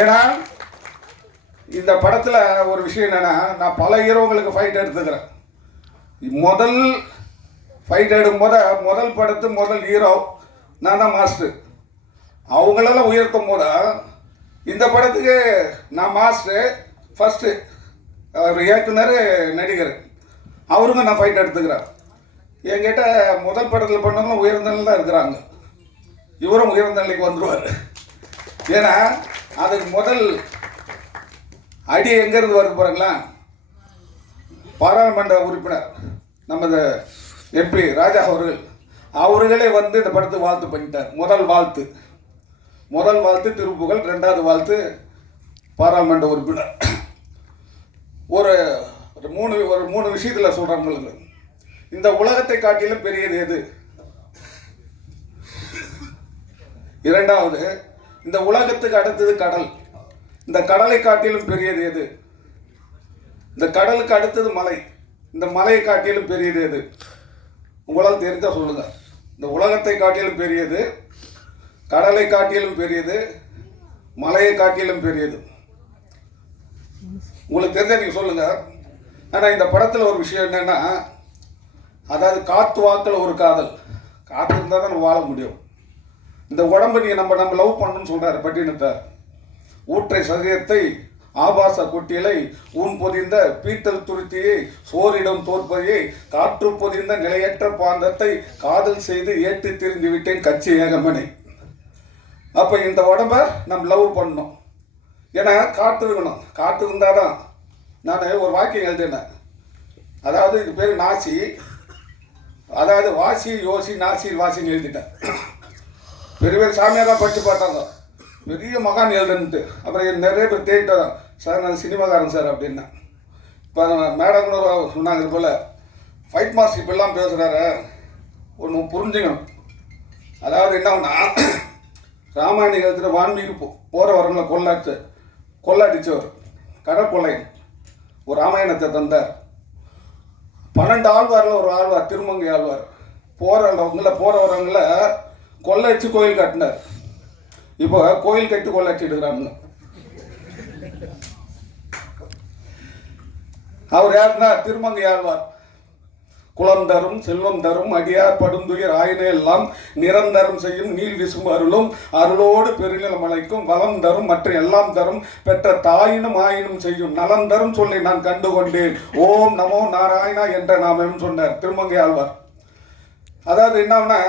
ஏன்னா இந்த படத்தில் ஒரு விஷயம் என்னென்னா, நான் பல ஹீரோங்களுக்கு ஃபைட் எடுத்துக்கிறேன். முதல் ஃபைட் எடுக்கும்போது முதல் படத்து முதல் ஹீரோ நான் தான் மாஸ்டர். அவங்களெல்லாம் உயர்த்தும் போது இந்த படத்துக்கு நான் மாஸ்டர் ஃபஸ்ட்டு, அவர் இயக்குனர், நடிகர், அவருங்க நான் ஃபைட் எடுத்துக்கிறேன். என்கிட்ட முதல் படத்தில் பண்ணவங்களும் உயர்ந்த நிலையில் தான் இருக்கிறாங்க. இவரும் உயர்ந்த நிலைக்கு வந்துடுவார். ஏன்னா அதுக்கு முதல் அடி எங்கேருந்து வருது பாருங்களா, பாராளுமன்ற உறுப்பினர் நமது எம்பி ராஜா அவர்களே வந்து இந்த படத்துக்கு வாழ்த்து பண்ணிட்டார். முதல் வாழ்த்து திருப்புகழ், 2வது வாழ்த்து பாராளுமன்ற உறுப்பினர். ஒரு 3 விஷயத்தில் சொல்கிறேன் உங்களுக்கு. இந்த உலகத்தை காட்டிலும் பெரியது எது? 2வது, இந்த உலகத்துக்கு அடுத்தது கடல். இந்த கடலை காட்டிலும் பெரியது எது? இந்த கடலுக்கு அடுத்தது மலை. இந்த மலையை காட்டிலும் பெரியது எது? உங்களுக்கு தெரிஞ்சா சொல்லுங்க. இந்த உலகத்தை காட்டிலும் பெரியது, கடலை காட்டிலும் பெரியது, மலையை காட்டிலும் பெரியது. உங்களுக்கு தெரிஞ்சா நீங்க சொல்லுங்க. ஆனால் இந்த படத்தில் ஒரு விஷயம் என்னன்னா, அதாவது காத்து வாக்கில் ஒரு காதல். காத்து இருந்தால் தான் நம்ம வாழ முடியும். இந்த உடம்பு நீ நம்ம லவ் பண்ணணும்னு சொல்கிறார் பட்டினத்தார். ஊற்றை சரீரத்தை ஆபாச குட்டியலை ஊன் பொதிந்த பீட்டல் துருத்தியை சோரிடம் தோற்பதையை காற்று பொதிந்த நிலையற்ற பாந்தத்தை காதல் செய்து ஏற்றி திரிந்து விட்டேன் கட்சி ஏகமனை. அப்போ இந்த உடம்பை நம்ம லவ் பண்ணணும். ஏன்னா காற்று இருக்கணும். காற்று இருந்தால் தான். நான் ஒரு வாக்கியம் எழுதினேன். அதாவது இது பேர் நாசி. அதாவது வாசி யோசி நாசி வாசின்னு எழுதிட்டேன். பெரிய பெரிய சாமியாரெலாம் படித்து பார்த்தாங்க, பெரிய மகான் எழுதுன்ட்டு. அப்புறம் நிறைய பேர் தேடிட்டாங்க, சார் நான் சினிமாக்காரன் சார் அப்படின்னா. இப்போ மேடம் கூட சொன்னாங்க, இது போல் ஃபைட் மாஸ்டர் இப்பெல்லாம் பேசுகிறாரு, ஒன்று புரிஞ்சுக்கணும். அதாவது என்னன்னா, ராமாயண எழுத்துகிற வான்மீகி போகிற வரங்களை கொள்ளாடிச்சவர் கடற்கொள்ளையன் ஒரு ராமாயணத்தை தந்தார். 12 ஆழ்வாரில் ஒரு ஆழ்வார் திருமங்கை ஆழ்வார். போகிறவங்கள கொள்ளடிச்சு கோயில் கட்டினார். இப்போ கோயில் கட்டி கொள்ளடிச்சுடுறாங்க. அவர் யாருன்னா திருமங்கை ஆழ்வார். குலம் தரும் செல்வம் தரும் அடியார் படுந்துயர் ஆயின எல்லாம் நிரந்தரம் செய்யும் நீள் விசும் அருளும் அருளோடு பெருநில மலைக்கும் வளம் தரும் மற்ற எல்லாம் தரும் பெற்ற தாயினும் ஆயினும் செய்யும் நலம் தரும் சொல்லி நான் கண்டுகொண்டேன். ஓம் நமோ நாராயணா என்ற நாமம் சொன்னார் திருமங்கை ஆழ்வார். அதாவது என்னன்னா,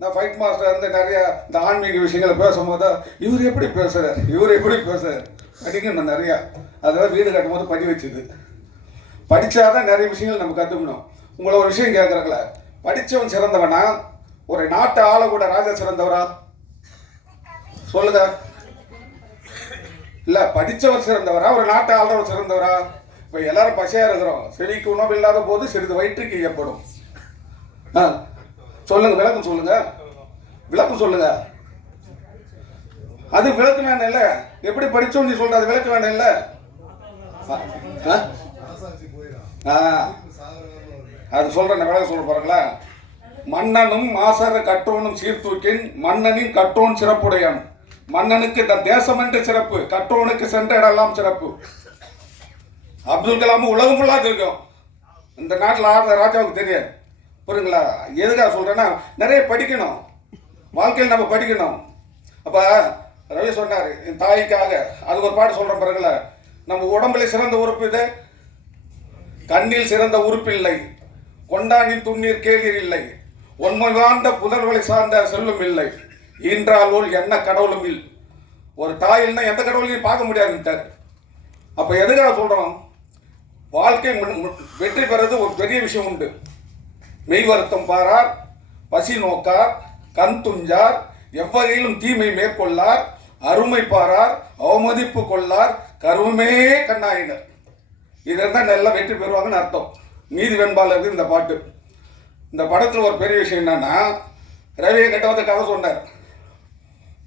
நான் ஃபைட் மாஸ்டர் வந்து நிறைய இந்த ஆன்மீக விஷயங்களை பேசும்போது இவர் எப்படி பேசுறார் படிக்கணும் நிறையா. அதெல்லாம் வீடு கட்டும் போது படி வச்சுது. படித்தாதான் நிறைய விஷயங்கள் நம்ம கற்றுக்கணும். உங்களை ஒரு விஷயம் கேட்குறாங்கள, படித்தவன் சிறந்தவனா, ஒரு நாட்டை ஆளக்கூட ராஜா சிறந்தவரா சொல்லுங்க. இல்லை, படித்தவர் சிறந்தவரா, ஒரு நாட்டை ஆளவர் சிறந்தவரா? இப்போ எல்லாரும் பசியாக இருக்கிறோம். செடிக்கு உணவு இல்லாத போது சிறிது வயிற்றுக்கு ஏற்படும். சொல்லுங்க, விளக்கம் சொல்லுங்க. அது விளக்கு வேணும் இல்லை? எப்படி படிச்சோம் நீ சொல்ற, அது விளக்கு வேணும் இல்லை? அது சொல்றேன், விளக்கம் சொல்ல போறீங்களா? மன்னனும் மாசர கற்றோனும் சீர்தூக்கின் மன்னனின் கற்றோன் சிறப்புடையான். மன்னனுக்கு இந்த தேசம் என்று சிறப்பு, கற்றோனுக்கு சென்ற இடமெல்லாம் சிறப்பு. அப்துல் கலாம் உலகம் ஃபுல்லா தெரியும், இந்த நாட்டில் ஆடுற ராஜாவுக்கு தெரியாது. புரியுங்களா? எதுக்காக சொல்றேன்னா, நிறைய படிக்கணும், வாழ்க்கையில் நம்ம படிக்கணும். அப்ப ரவி சொன்னார் என் தாய்க்காக, அது ஒரு பாட்டு சொல்றேன் பாருங்கள. நம்ம உடம்புல சிறந்த உறுப்பு இது, கண்ணில் சிறந்த உறுப்பு இல்லை, கொண்டானின் துண்ணீர் கேளீர் இல்லை, உண்மை வாழ்ந்த புதர்வலை சார்ந்த செல்லும் இல்லை, ஈன்றால் என்ன கடவுளும் இல்லை. ஒரு தாயில்னா எந்த கடவுளையும் பார்க்க முடியாதுன்ட்டார். அப்ப எதுக்காக சொல்றோம், வாழ்க்கை வெற்றி பெறது ஒரு பெரிய விஷயம் உண்டு. மெய் வருத்தம் பாரார், பசி நோக்கார், கண் துஞ்சார், எவ்வகையிலும் தீமை மேற்கொள்ளார், அருமை பாரார், அவமதிப்பு கொள்ளார், கருவமே கண்ணாயினர். இதெல்லாம் நல்லா வெற்றி பெறுவாங்கன்னு அர்த்தம். நீதி வெண்பால இருக்கு இந்த பாட்டு. இந்த படத்தில் ஒரு பெரிய விஷயம் என்னன்னா, ரவியை கிட்ட வந்து கதை சொன்னார்.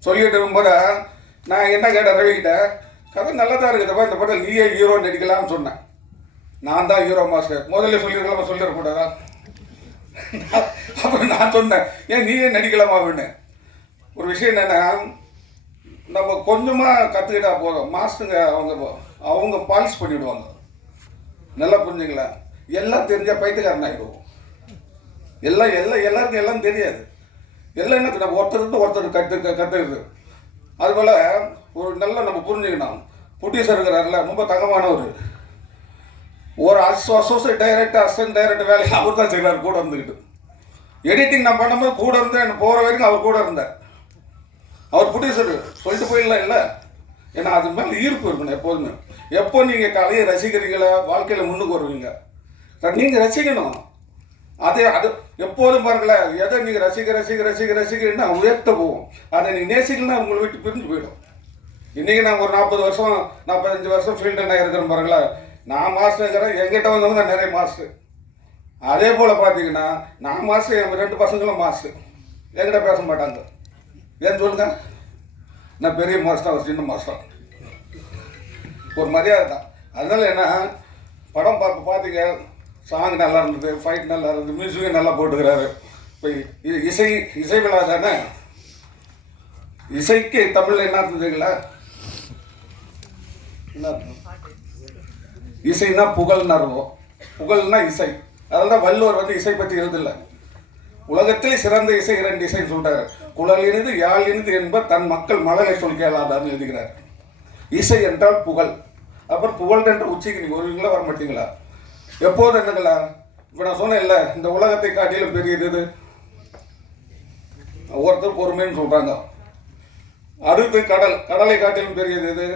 சொல்லிட்டு இருக்கும்போது நான் என்ன கேட்டேன் ரவிக்கிட்ட, கதை நல்லா தான் இருக்குதுப்பா, இந்த படத்தில் நீயே ஹீரோ நடிக்கலாம்னு சொன்னேன். நான் தான் ஹீரோ மாஸ்டர், முதல்ல சொல்லியிருக்கலாம், சொல்லிடக்கூடாதா? அப்புறம் நான் சொன்னேன், ஏன் நீயே நடிக்கலாமா அப்படின்னு. ஒரு விஷயம் என்னன்னா, நம்ம கொஞ்சமாக கற்றுக்கிட்டா போதும், மாஸ்டருங்க அவங்க பாலிஷ் பண்ணிவிடுவாங்க. நல்லா புரிஞ்சுங்களா? எல்லாம் தெரிஞ்சால் பைத்தியக்காரன் ஆகிடுவோம். எல்லாருக்கும் எல்லாம் தெரியாது. எல்லாம் என்ன, நம்ம ஒருத்தர் கற்றுக்குது. அதுபோல் ஒரு நல்லா நம்ம புரிஞ்சுக்கணும். புட்டிசர் இருக்கிறார்ல, ரொம்ப தங்கமானவர். ஒரு அசோசியேட் டைரக்டர், அசிஸ்டன்ட் டைரக்டர் வேலையை அவர் தான் செய்கிறார் கூட இருந்துக்கிட்டு. எடிட்டிங் நான் பண்ணும்போது கூட இருந்தேன், எனக்கு போகிற வரைக்கும் அவர் கூட இருந்தார். அவர் ப்ரொடியூசர் சொல்லிட்டு போயிடலாம் இல்லை, ஏன்னா அது மேலே ஈர்ப்பு இருக்கணும் எப்போதுமே. எப்போ நீங்கள் கலையை ரசிக்கிறீங்களா, வாழ்க்கையில் முன்னுக்கு வருவீங்க. நீங்கள் ரசிக்கணும். அது எப்போதும் பாருங்களேன், எதை நீங்கள் ரசிக்கிறீங்கன்னா உயர்த்த போகும். அதை நீங்கள் நேசிக்கலன்னா உங்களை விட்டு பிரிஞ்சு போயிடும். இன்றைக்கி நான் ஒரு 40 வருஷம் 45 வருஷம் ஃபீல்டு நான் இருக்கிறேன் பாருங்களேன். நான் மாஸ்டர் இருக்கிறேன், எங்கிட்ட வந்தவங்க தான் நிறைய மாஸ்டர். அதே போல் பார்த்தீங்கன்னா நான் மாஸ்டர், என் 2 பசங்களும் மாஸ்டர். என்கிட்ட பேச மாட்டாங்க. ஏன்னு சொல்லுங்க, நான் பெரிய மாஸ்டர், அவர் சின்ன மாஸ்டர். ஒரு மரியாதை தான். அதனால என்ன, படம் பார்த்தீங்க, சாங் நல்லா இருந்தது, ஃபைட் நல்லா இருந்தது, மியூசிக்கும் நல்லா போட்டுக்கிறாரு. இப்போ இசை விழா தானே. இசைக்கு தமிழில் என்ன இருந்ததுங்களா? இசைன்னா புகழ்னா இருக்கும், புகழ்னா இசை. அதனால வள்ளுவர் வந்து இசை பற்றி எழுதல. உலகத்திலே சிறந்த இசை 2 இசைன்னு சொல்றாரு. குழல் இனிது யாழ் இனிது என்பர் தன் மக்கள் மழலை சொல் கேளாதான்னு எழுதுகிறார். இசை என்றால் புகழ். அப்புறம் புகழ் என்ற உச்சிக்கு நீங்கள் வருவீங்களா, வர மாட்டீங்களா? எப்போது என்னங்களா? இப்போ நான் சொன்னேன் இல்லை, இந்த உலகத்தை காட்டிலும் பெரியது இது. ஒருத்தர் பொறுமைன்னு சொல்றாங்க. அடுத்து கடல், கடலை காட்டிலும் பெரியது இது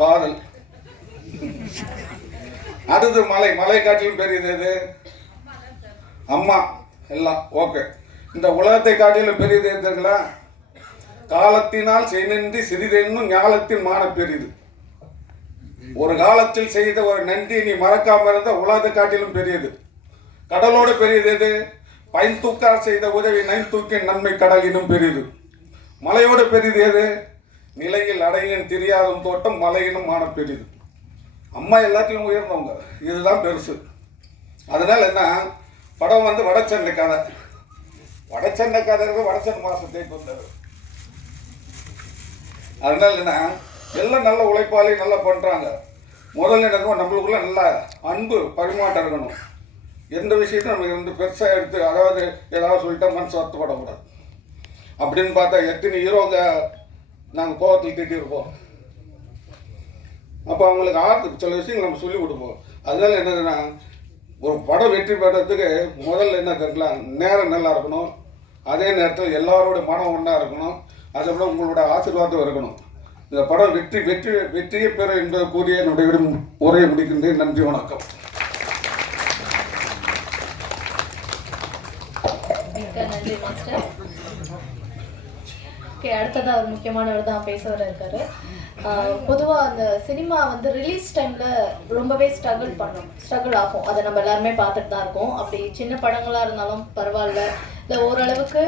காதல். அடுத்து மலை, மலை காட்டிலும் பெரியது இது அம்மா. எல்லாம் ஓகே. இந்த உலகத்தை காட்டிலும் பெரியது எதுங்களா? காலத்தினால் செய்நின்றி சிறிதென்னும் ஞாலத்தின் மான பெரிது. ஒரு காலத்தில் செய்த ஒரு நன்றி நீ மறக்காம இருந்த உலகத்தை காட்டிலும் பெரியது. கடலோடு பெரியது எது? பைன் தூக்கார் செய்த உதவி நைன் தூக்கின் நன்மை கடலினும் பெரியது. மலையோடு பெரியது எது? நிலையில் அடையின் தெரியாதும் தோட்டம் மலையினும் மான பெரியது. அம்மா எல்லாத்திலும் உயர்ந்தவங்க, இதுதான் பெருசு. அதனால என்ன, படம் வந்து வடச்சென்னை கதை. வடச்சென்னை கதை வடச்சென்னை மாதத்துக்கு வந்தது. அதனால என்ன எல்லாம் நல்ல உழைப்பாளி நல்லா பண்ணுறாங்க. முதல்ல என்ன நம்மளுக்குள்ள நல்லா அன்பு பரிமாற்றம் இருக்கணும். எந்த விஷயத்தையும் நம்மளுக்கு வந்து பெருசாக எடுத்து அதாவது ஏதாவது சொல்லிட்டா மனசு வருத்தப்படக்கூடாது. அப்படின்னு பார்த்தா எத்தனை ஹீரோங்க நாங்கள் கோவத்தில் திட்டிருப்போம். அப்போ அவங்களுக்கு ஆர்த்து சில விஷயங்கள் நம்ம சொல்லிக் கொடுப்போம். அதனால என்னதுன்னா ஒரு படம் வெற்றி பெறத்துக்கு முதல்ல என்ன தெரியல நேரம் நல்லா இருக்கணும். அதே நேரத்தில் எல்லாரோட மனம் ஒன்றா இருக்கணும். அதை விட உங்களோட ஆசீர்வாதம் இருக்கணும். இந்த படம் வெற்றியை பெற என்பதை கூறிய என்னுடைய உரையை முடிக்கின்றேன். நன்றி, வணக்கம். நன்றி மாஸ்டர். ஓகே, அடுத்ததாக ஒரு முக்கியமானவர் தான் பேச வர இருக்காரு. பொதுவாக அந்த சினிமா வந்து ரிலீஸ் டைமில் ரொம்பவே ஸ்ட்ரகிள் ஆகும். அதை நம்ம எல்லாருமே பார்த்துட்டு தான் இருக்கோம். அப்படி சின்ன படங்களாக இருந்தாலும் பரவாயில்ல, இல்லை ஓரளவுக்கு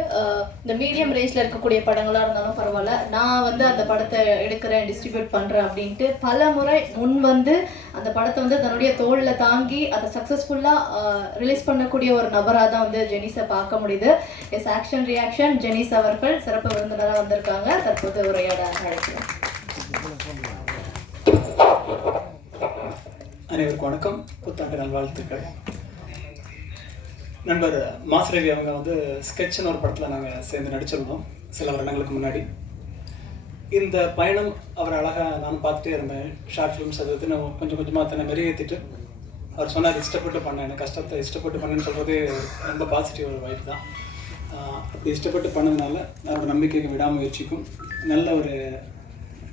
இந்த மீடியம் ரேஞ்சில் இருக்கக்கூடிய படங்களாக இருந்தாலும் பரவாயில்ல, நான் வந்து அந்த படத்தை எடுக்கிறேன், டிஸ்ட்ரிபியூட் பண்ணுறேன் அப்படின்ட்டு பல முறை முன் வந்து அந்த படத்தை வந்து தன்னுடைய தோளில் தாங்கி அதை சக்ஸஸ்ஃபுல்லாக ரிலீஸ் பண்ணக்கூடிய ஒரு நபராக தான் வந்து ஜெனிஸை பார்க்க முடியுது. எஸ், ஆக்ஷன் ரியாக்ஷன் ஜெனிஸ் அவர்கள் சிறப்பு விருந்தினராக வந்திருக்காங்க. தற்போது உரையாட அழைக்கிறேன். அனைவருக்கும் வணக்கம், புத்தாண்டு நல்வாழ்த்துக்கள். நண்பர் மாஸ் ரவி அவங்க வந்து ஸ்கெட்ச்னு ஒரு படத்தில் நாங்கள் சேர்ந்து நடிச்சிருந்தோம் சில வருடங்களுக்கு முன்னாடி. இந்த பயணம் அவர் அழகாக நான் பார்த்துட்டே இருந்தேன். ஷார்ட் ஃபிலிம்ஸ் அது வந்து நான் கொஞ்சம் கொஞ்சமாக தன்னை மெருகேற்றிட்டு அவர் சொன்னார் இஷ்டப்பட்டு பண்ணேன், எனக்கு கஷ்டத்தை இஷ்டப்பட்டு பண்ணேன்னு சொல்கிறது ரொம்ப பாசிட்டிவ் ஒரு வாய்ப்பு தான். அப்படி இஷ்டப்பட்டு பண்ணதுனால அவரோட நம்பிக்கைக்கு விடாமுயற்சிக்கும் நல்ல ஒரு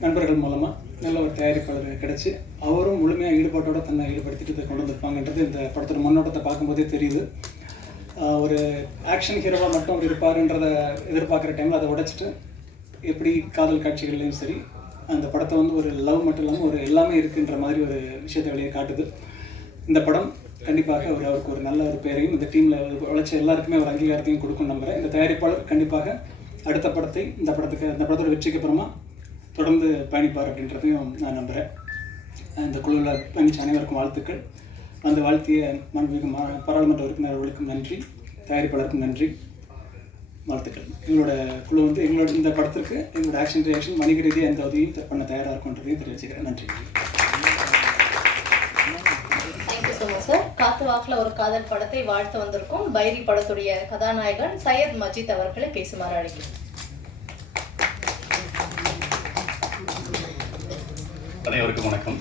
நண்பர்கள் மூலமாக நல்ல ஒரு தயாரிப்பாளர் கிடச்சி அவரும் முழுமையாக ஈடுபாட்டோடு தன்னை ஈடுபடுத்திட்டு இதை கொண்டு வந்திருப்பாங்கன்றது இந்த படத்தோட முன்னோட்டத்தை பார்க்கும்போதே தெரியுது. ஒரு ஆக்ஷன் ஹீரோவாக மட்டும் அவர் இருப்பாருன்றதை எதிர்பார்க்குற டைமில் அதை உடைச்சிட்டு எப்படி காதல் காட்சிகள்லையும் சரி அந்த படத்தை வந்து ஒரு லவ் மட்டும் இல்லாமல் ஒரு எல்லாமே இருக்குன்ற மாதிரி ஒரு விஷயத்தை வெளியே காட்டுது. இந்த படம் கண்டிப்பாக அவருக்கு ஒரு நல்ல ஒரு பேரையும் இந்த டீமில் உழைச்ச எல்லாருக்குமே ஒரு அங்கீகாரத்தையும் கொடுக்கும் நம்புகிறேன். இந்த தயாரிப்பாளர் கண்டிப்பாக அடுத்த படத்தை இந்த படத்தோட வெற்றிக்கு அப்புறமா தொடர்ந்து பயணிப்பார் அப்படின்றதையும் நான் நம்புகிறேன். இந்த குழுவில் பயணிச்ச அனைவருக்கும் வாழ்த்துக்கள். அந்த வாழ்த்திய மாண்புமிகு பாராளுமன்ற உறுப்பினர்களுக்கும் நன்றி, தயாரிப்பாளருக்கும் நன்றி, வாழ்த்துக்கள். எங்களோட குழு வந்து எங்களோட இந்த படத்திற்கு எங்களோட ஆக்ஷன் ரியாக்ஷன் வணிக ரீதியாக எந்த உதவியும் பண்ண தயாராக இருக்கும்ன்றதையும் தெரிவிச்சுக்கிறேன். நன்றி. Thank you so much sir. காத்து வாக்கில் ஒரு காதல் படத்தை வாழ்த்து வந்திருக்கும் பைரி படத்துடைய கதாநாயகன் சையத் மஜித் அவர்களை பேசுமாறு அழைக்கிறேன். அனைவருக்கும் வணக்கம்.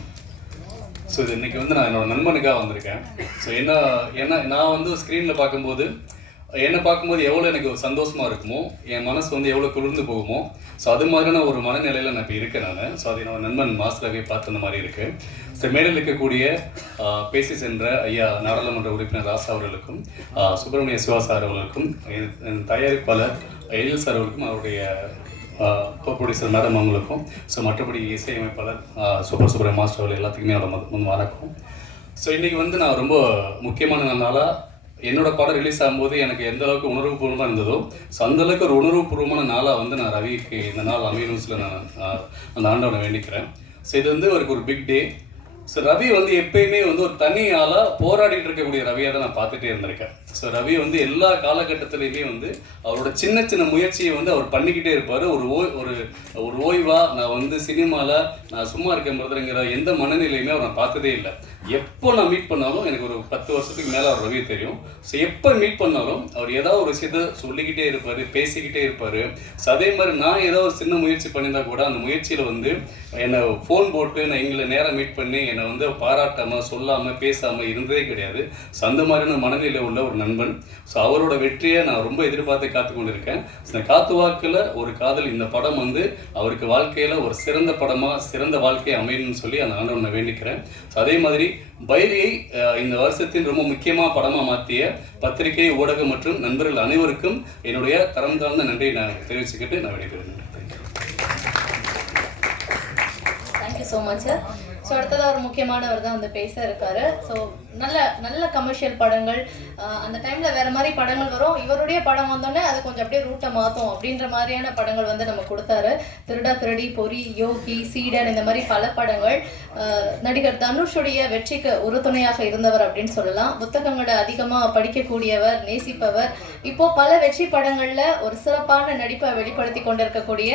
ஸோ இது இன்றைக்கி வந்து நான் என்னோடய நண்பனுக்காக வந்திருக்கேன். ஸோ என்ன நான் வந்து ஸ்க்ரீனில் பார்க்கும்போது என்னை பார்க்கும்போது எவ்வளோ எனக்கு சந்தோஷமாக இருக்குமோ, என் மனசு வந்து எவ்வளோ குளிர்ந்து போகுமோ, ஸோ அது மாதிரியான ஒரு மனநிலையில் நான் இப்போ இருக்கேன் நான். ஸோ அது என்னோட நண்பன் மாஸ் ரவி பார்த்து அந்த மாதிரி இருக்குது. ஸோ மேடையில் இருக்கக்கூடிய பேசி சென்ற ஐயா நாடாளுமன்ற உறுப்பினர் ராசா அவர்களுக்கும், சுப்பிரமணிய சிவா சார் அவர்களுக்கும், தயாரிப்பாளர் எழில் சார் அவர்களுக்கும், அவருடைய ப்ரொடியூசர் மேடம் அவங்களுக்கும், ஸோ மற்றபடி இசையமைப்பாளர் சுப்பிரமணிய மாஸ்டர் அவர்கள் எல்லாத்துக்குமே என்னோட வணக்கம். ஸோ இன்றைக்கி வந்து நான் ரொம்ப முக்கியமான நாளாக என்னோடய படம் ரிலீஸ் ஆகும்போது எனக்கு எந்த அளவுக்கு உணர்வுபூர்வமாக இருந்ததோ, ஸோ அந்தளவுக்கு ஒரு உணர்வுபூர்வமான நாளாக வந்து நான் ரவிக்கு இந்த நாள் அமையணும்ஸில் நான் அந்த ஆண்டவனை வேண்டிக்கிறேன். ஸோ இது வந்து அவருக்கு ஒரு பிக் டே. ஸோ ரவி வந்து எப்பயுமே வந்து ஒரு தனி ஆளாக போராடிட்டு இருக்கக்கூடிய ரவியாக தான் நான் பார்த்துட்டே இருந்திருக்கேன். ஸோ ரவி வந்து எல்லா காலகட்டத்திலையுமே வந்து அவரோட சின்ன சின்ன முயற்சியை வந்து அவர் பண்ணிக்கிட்டே இருப்பார். ஒரு ஓய்வாக நான் வந்து சினிமாவில் நான் சும்மா இருக்கேன் பிரதருங்கிற எந்த மனநிலையுமே அவர் நான் பார்த்ததே இல்லை. எப்போ நான் மீட் பண்ணாலும் எனக்கு ஒரு 10 வருஷத்துக்கு மேலே அவர் ரவியை தெரியும். ஸோ எப்போ மீட் பண்ணாலும் அவர் ஏதாவது ஒரு விஷயத்த சொல்லிக்கிட்டே இருப்பார், பேசிக்கிட்டே இருப்பார். ஸோ அதே மாதிரி நான் ஏதாவது ஒரு சின்ன முயற்சி பண்ணியிருந்தால் கூட அந்த முயற்சியில் வந்து என்னை ஃபோன் போட்டு நான் எங்களை நேரம் மீட் பண்ணி என்னை வந்து பாராட்டாமல் சொல்லாமல் பேசாமல் இருந்ததே கிடையாது. ஸோ அந்த மாதிரியான மனநிலை உள்ள ஒரு நண்பன். ஸோ அவரோட வெற்றியை நான் ரொம்ப எதிர்பார்த்து காத்து கொண்டு இருக்கேன். ஸோ காத்து வாக்கில் ஒரு காதல் இந்த படம் வந்து அவருக்கு வாழ்க்கையில் ஒரு சிறந்த படமாக சிறந்த வாழ்க்கையை அமையணும்னு சொல்லி அந்த ஆண்டவனை நான் வேண்டிக்கிறேன். ஸோ அதே மாதிரி பைரியை இந்த வருஷத்தின் ரொம்ப முக்கியமாக படமாக மாற்றிய பத்திரிகை, ஊடகம் மற்றும் நண்பர்கள் அனைவருக்கும் என்னுடைய தரம் தாழ்ந்த நன்றியை நான் தெரிவிச்சுக்கிட்டு நான் விடைபெறுகிறேன். Thank you so much sir. So அடுத்ததாக ஒரு முக்கியமானவர் தான் வந்து பேச இருக்காரு. ஸோ நல்ல நல்ல கமர்ஷியல் படங்கள், அந்த டைமில் வேறு மாதிரி படங்கள் வரும். இவருடைய படம் வந்தோடனே அது கொஞ்சம் அப்படியே ரூட்டை மாற்றும் அப்படின்ற மாதிரியான படங்கள் வந்து நம்ம கொடுத்தாரு. திருடா திருடி, பொறி, யோகி, சீடன், இந்த மாதிரி பல படங்கள். நடிகர் தனுஷுடைய வெற்றிக்கு உறுதுணையாக இருந்தவர் அப்படின்னு சொல்லலாம். புத்தகங்களை அதிகமாக படிக்கக்கூடியவர், நேசிப்பவர். இப்போ பல வெற்றி படங்களில் ஒரு சிறப்பான நடிப்பை வெளிப்படுத்தி கொண்டிருக்கக்கூடிய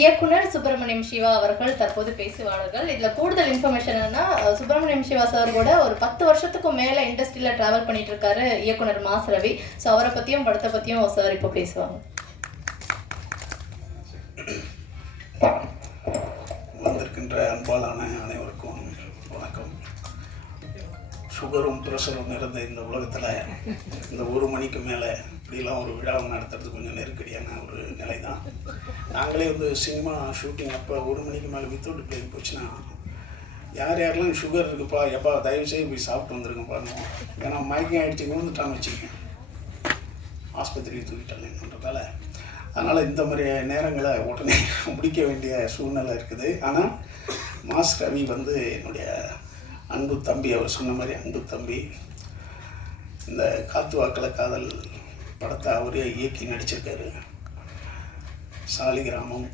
இயக்குனர் சுப்பிரமணியம் சிவா அவர்கள் தற்போது பேசுவார்கள். இதில் கூடுதல் இன்ஃபர்மேஷன் என்னன்னா, சுப்பிரமணியம் சிவா சார் கூட ஒரு 10 வருஷத்துக்கும் மேலே இண்டஸ்ட்ரியில் ட்ராவல் பண்ணிட்டு இருக்காரு இயக்குனர் மாஸ் ரவி. ஸோ அவரை பற்றியும் படத்தை பற்றியும் சார் இப்போ பேசுவாங்க. வந்திருக்கின்ற அன்பாலான அனைவருக்கும் வணக்கம். சுகரும் ப்ரெஷரும் நிறைந்த இந்த உலகத்தில் இந்த 1 மணிக்கு மேலே இப்படிலாம் ஒரு விழாவை நடத்துறது கொஞ்சம் நெருக்கடியான ஒரு நிலை தான். நாங்களே வந்து சினிமா ஷூட்டிங் அப்போ 1 மணிக்கு மேலே வித்தவுட் பிளேன் போச்சுன்னா யார் யாரெல்லாம் சுகர் இருக்குப்பா, எப்பா தயவுசெய்து போய் சாப்பிட்டு வந்துருங்க பாருங்க. ஏன்னா மயக்கம் ஆகிடுச்சு விழுந்துட்டான்னு வச்சுக்கேன், ஆஸ்பத்திரிக்கு தூக்கிட்டாங்கன்றதால. அதனால் இந்த மாதிரி நேரங்களை உடனே முடிக்க வேண்டிய சூழ்நிலை இருக்குது. ஆனால் மாஸ் ரவி வந்து என்னுடைய அன்பு தம்பி, அவர் சொன்ன மாதிரி அன்பு தம்பி. இந்த காத்து வாக்கில் காதல் படத்தை அவரே இயக்கி நடிச்சிருக்காரு. சாலிகிராமம்,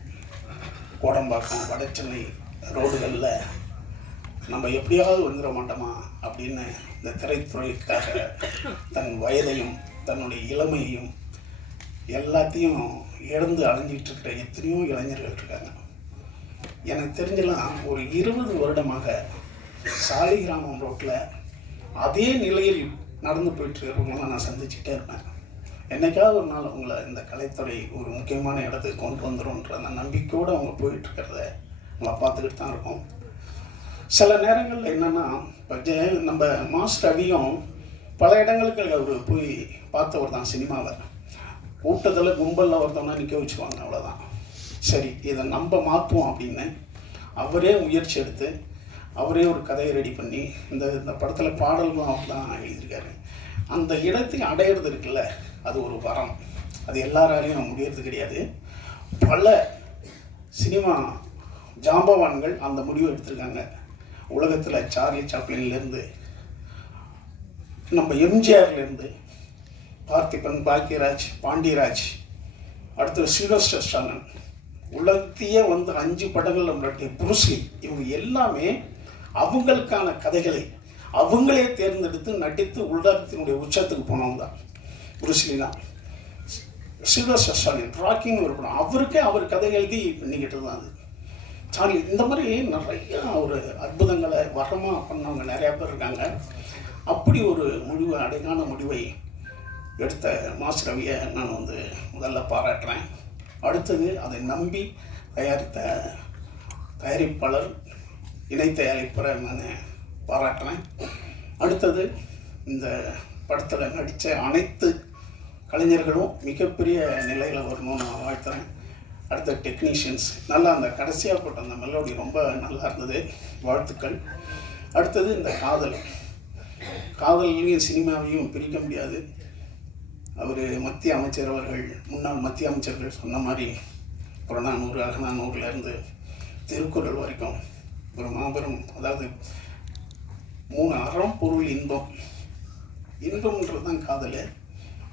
கோடம்பாக்கம், வட சென்னை ரோடுகளில் நம்ம எப்படியாவது வந்துட மாட்டோமா அப்படின்னு இந்த திரைத்துறைக்காக தன் வயதையும் தன்னுடைய இளமையையும் எல்லாத்தையும் இழந்து அலைஞ்சிட்டு இருக்கிற எத்தனையோ இளைஞர்கள் இருக்காங்க. எனக்கு தெரிஞ்சலாம் ஒரு 20 வருடமாக சாலிகிராமம் ரோட்டில் அதே நிலையில் நடந்து போயிட்டு இருக்கிறவங்களாம் நான் சந்திச்சுட்டே இருப்பேன். என்னைக்காவது ஒரு நாள் அவங்கள இந்த கலைத்துறை ஒரு முக்கியமான இடத்துக்கு கொண்டு வந்துடும்ன்ற அந்த நம்பிக்கையோடு அவங்க போயிட்டுருக்கிறத அவங்கள பார்த்துக்கிட்டு தான் இருக்கோம். சில நேரங்களில் என்னென்னா, இப்போ நம்ம மாஸ் ரவியும் பல இடங்களுக்கு அவர் போய் பார்த்தவர் தான் சினிமாவை. கூட்டத்தில் கும்பலில் ஒருத்தவனா நிற்க வச்சுருவாங்க, அவ்வளோதான். சரி, இதை நம்ம மாற்றுவோம் அப்படின்னு அவரே முயற்சி எடுத்து அவரே ஒரு கதையை ரெடி பண்ணி இந்த படத்தில் பாடல்களும் அவர் தான் எழுதியிருக்காரு. அந்த இடத்தை அடையிறது இருக்குல்ல, அது ஒரு வரம். அது எல்லாராலையும் முடியறது கிடையாது. பல சினிமா ஜாம்பவான்கள் அந்த முடிவை எடுத்திருக்காங்க. உலகத்தில் சார்லி சாப்ளின்லேருந்து, நம்ம எம்ஜிஆர்லேருந்து, பார்த்திபன், பாக்யராஜ், பாண்டியராஜ், அடுத்து சில்வஸ்டர் ஸ்டாலன், உலகத்தையே வந்து 5 படங்கள் நம்மளுடைய புருஷி, இவங்க எல்லாமே அவங்களுக்கான கதைகளை அவங்களே தேர்ந்தெடுத்து நடித்து உலகத்தினுடைய உச்சத்துக்கு போனவங்க தான். புருஷி தான். சில்வஸ்டர் ஸ்டாலின் ராக்கின்னு ஒரு படம், அவருக்கே அவர் கதை எழுதி பண்ணிக்கிட்டு தான் அது. சார்லி, இந்த மாதிரி நிறையா ஒரு அற்புதங்களை வரமாக பண்ணவங்க நிறையா பேர் இருக்காங்க. அப்படி ஒரு முடிவு, அடைக்கான முடிவை எடுத்த மாஸ் ரவியை நான் வந்து முதல்ல பாராட்டுறேன். அடுத்தது அதை நம்பி தயாரித்த தயாரிப்பாளர், இணை தயாரிப்பரை நான் பாராட்டுறேன். அடுத்தது இந்த படத்தில் நடித்த அனைத்து கலைஞர்களும் மிகப்பெரிய நிலையில் வரணும்னு நான் வாழ்த்துறேன். அடுத்த டெக்னீஷியன்ஸ், நல்லா அந்த கடைசியாக போட்ட அந்த மெலோடி ரொம்ப நல்லா இருந்தது, வாழ்த்துக்கள். அடுத்தது இந்த காதலையும் சினிமாவையும் பிரிக்க முடியாது. அவர் மத்திய அமைச்சர் அவர்கள், முன்னாள் மத்திய அமைச்சர்கள் சொன்ன மாதிரி புறநானூறு அகநானூறுலேருந்து திருக்குறள் வரைக்கும் ஒரு மாபெரும், அதாவது 3 அறம் பொருள் இன்பம். இன்பம்ன்றது தான் காதல்.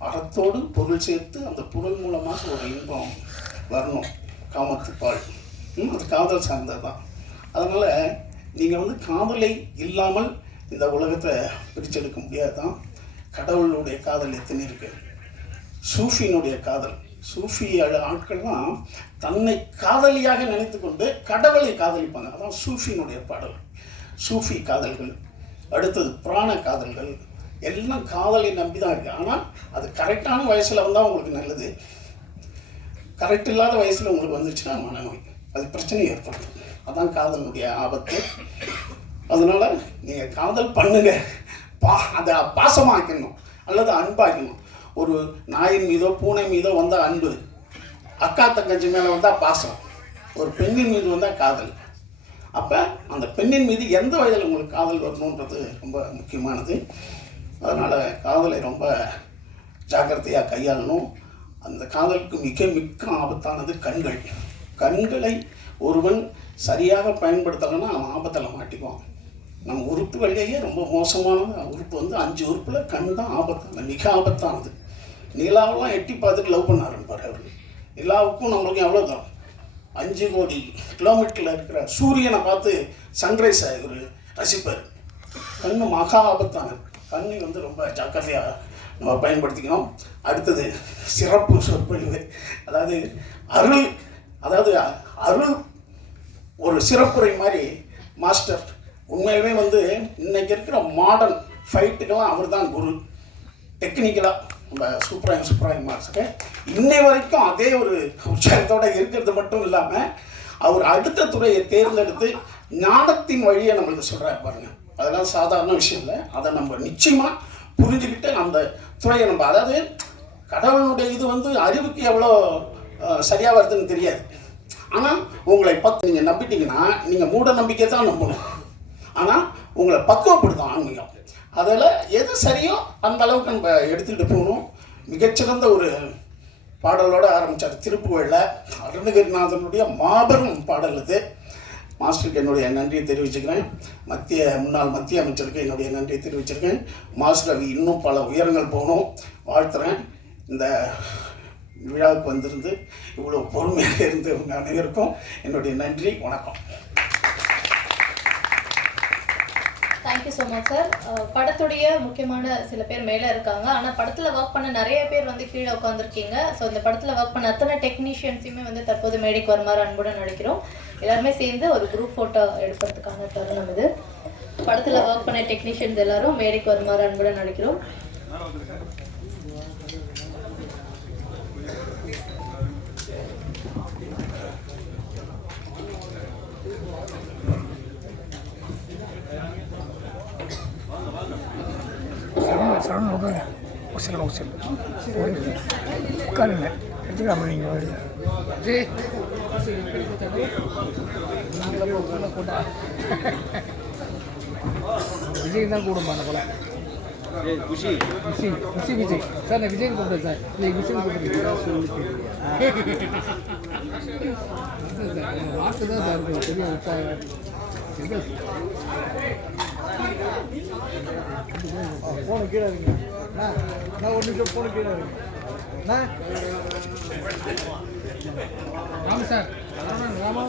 அறத்தோடு பொருள் சேர்த்து அந்த பொருள் மூலமாக ஒரு இன்பம் வரணும். காமத்துப்பால், அது காதல் சார்ந்தது தான். அதனால் நீங்கள் வந்து காதலை இல்லாமல் இந்த உலகத்தை பிரிச்செடுக்க முடியாது தான். கடவுளுடைய காதல் எத்தனை இருக்குது. சூஃபியினுடைய காதல், சூஃபி ஆட்கள்லாம் தன்னை காதலியாக நினைத்து கொண்டு கடவுளை காதலிப்பாங்க. அதான் சூஃபியினுடைய பாடல், சூஃபி காதல்கள். அடுத்தது புராண காதல்கள், எல்லாம் காதலை நம்பி தான் இருக்குது. ஆனால் அது கரெக்டான வயசில் வந்தால் உங்களுக்கு நல்லது, கரெக்ட் இல்லாத வயசில் உங்களுக்கு வந்துச்சுன்னா மனநோய், அது பிரச்சனை ஏற்படும். அதான் காதலுடைய ஆபத்து. அதனால் நீங்கள் காதல் பண்ணுங்க, அதை பாசமாக்கணும் அல்லது அன்பாக்கணும். ஒரு நாயின் மீதோ பூனை மீதோ வந்தால் அன்பு, அக்கா தங்கச்சி மேலே வந்தால் பாசம், ஒரு பெண்ணின் மீது வந்தால் காதல். அப்போ அந்த பெண்ணின் மீது எந்த வயதில் உங்களுக்கு காதல் வரணுன்றது ரொம்ப முக்கியமானது. அதனால் காதலை ரொம்ப ஜாக்கிரதையாக கையாளணும். அந்த காதலுக்கு மிக ஆபத்தானது கண்கள். கண்களை ஒருவன் சரியாக பயன்படுத்தலைன்னா அவன் ஆபத்தில் மாட்டிக்குவான். நம்ம உறுப்புகள்லேயே ரொம்ப மோசமான உறுப்பு வந்து 5 உறுப்பில் கண் தான் ஆபத்தானது, மிக ஆபத்தானது. நிலாவெல்லாம் எட்டி பார்த்துட்டு லவ் பண்ண ஆரம்பிப்பார் அவர். நிலாவுக்கும் நம்மளுக்கும் எவ்வளோ தூரம்? 5 கோடி கிலோமீட்டரில் இருக்கிற சூரியனை பார்த்து சன்ரைஸ் ஒரு ரசிப்பார். கண்ணு மகா ஆபத்தானது. கண்ணை வந்து ரொம்ப ஜாக்கிரதையாக நம்ம பயன்படுத்திக்கணும். அடுத்தது சிறப்பு சொற்பொழிவு, அதாவது அருள் ஒரு சிறப்புரை மாதிரி மாஸ்டர். உண்மையிலுமே வந்து இன்றைக்கி இருக்கிற மாடர்ன் ஃபைட்டுக்கெல்லாம் அவர் தான் குரு. டெக்னிக்கலாக நம்ம சூப்பராக மாஸ்டர் இன்னை வரைக்கும் அதே ஒரு உற்சாகத்தோடு இருக்கிறது மட்டும் இல்லாமல் அவர் அடுத்த துறையை தேர்ந்தெடுத்து ஞானத்தின் வழியை நம்மளுக்கு சொல்கிறாரு பாருங்கள். அதெல்லாம் சாதாரண விஷயம் இல்லை. அதை நம்ம நிச்சயமாக புரிஞ்சுக்கிட்டு அந்த துறையை நம்ம, அதாவது கடவுளுடைய இது வந்து அறிவுக்கு எவ்வளோ சரியாக வருதுன்னு தெரியாது. ஆனால் உங்களை நீங்கள் நம்பிட்டீங்கன்னா நீங்கள் மூட நம்பிக்கை தான் நம்பணும். ஆனால் உங்களை பக்குவப்படுத்தும் ஆன்மீகம். அதில் எது சரியோ அந்த அளவுக்கு நம்ம எடுத்துக்கிட்டு போகணும். மிகச்சிறந்த ஒரு பாடலோடு ஆரம்பித்தார் திருப்புகழில். அருணகிரிநாதனுடைய மாபெரும் பாடல் இது. மாஸ்டருக்கு என்னுடைய நன்றியை தெரிவிச்சுக்கிறேன். முன்னாள் மத்திய அமைச்சருக்கு என்னுடைய நன்றியை தெரிவிச்சிருக்கேன். மாஸ்டர் ரவி இன்னும் பல உயரங்கள் போகணும் வாழ்த்துறேன். இந்த விழாவுக்கு வந்திருந்து இவ்வளோ பொறுமையாக இருந்து உங்கள் அனைவருக்கும் என்னுடைய நன்றி, வணக்கம். Thank you so much sir. படத்துடைய முக்கியமான சில பேர் மேலே இருக்காங்க, ஆனால் படத்தில் ஒர்க் பண்ண நிறைய பேர் வந்து கீழே உட்காந்துருக்கீங்க. ஸோ இந்த படத்தில் ஒர்க் பண்ண அத்தனை டெக்னீஷியன்ஸையுமே வந்து தற்போது மேடைக்கு வருமாறு அன்புடன் நடிக்கிறோம். எல்லாருமே சேர்ந்து ஒரு குரூப் ஃபோட்டோ எடுக்கிறதுக்கான தருணம் இது. படத்தில் ஒர்க் பண்ண டெக்னீஷியன்ஸ் எல்லாரும் மேடைக்கு வருமாறு அன்புடன் நடிக்கிறோம். சரவணன் உட்காருங்க எடுத்துக்காம நீங்கள் வருது விஜய் தான் கூடுமா அந்த போல குஷி விஜய் சார் நான் விஜய் கூப்பிட்டேன் சார். நீங்கள் விஜய் கூப்பிட்டு வாக்கு தான் சார் பெரிய உற்சாகம். போன கீழே இருங்க நான் ஒரு நிமிஷம் போன கீழே இருங்க ராம சார் ராமா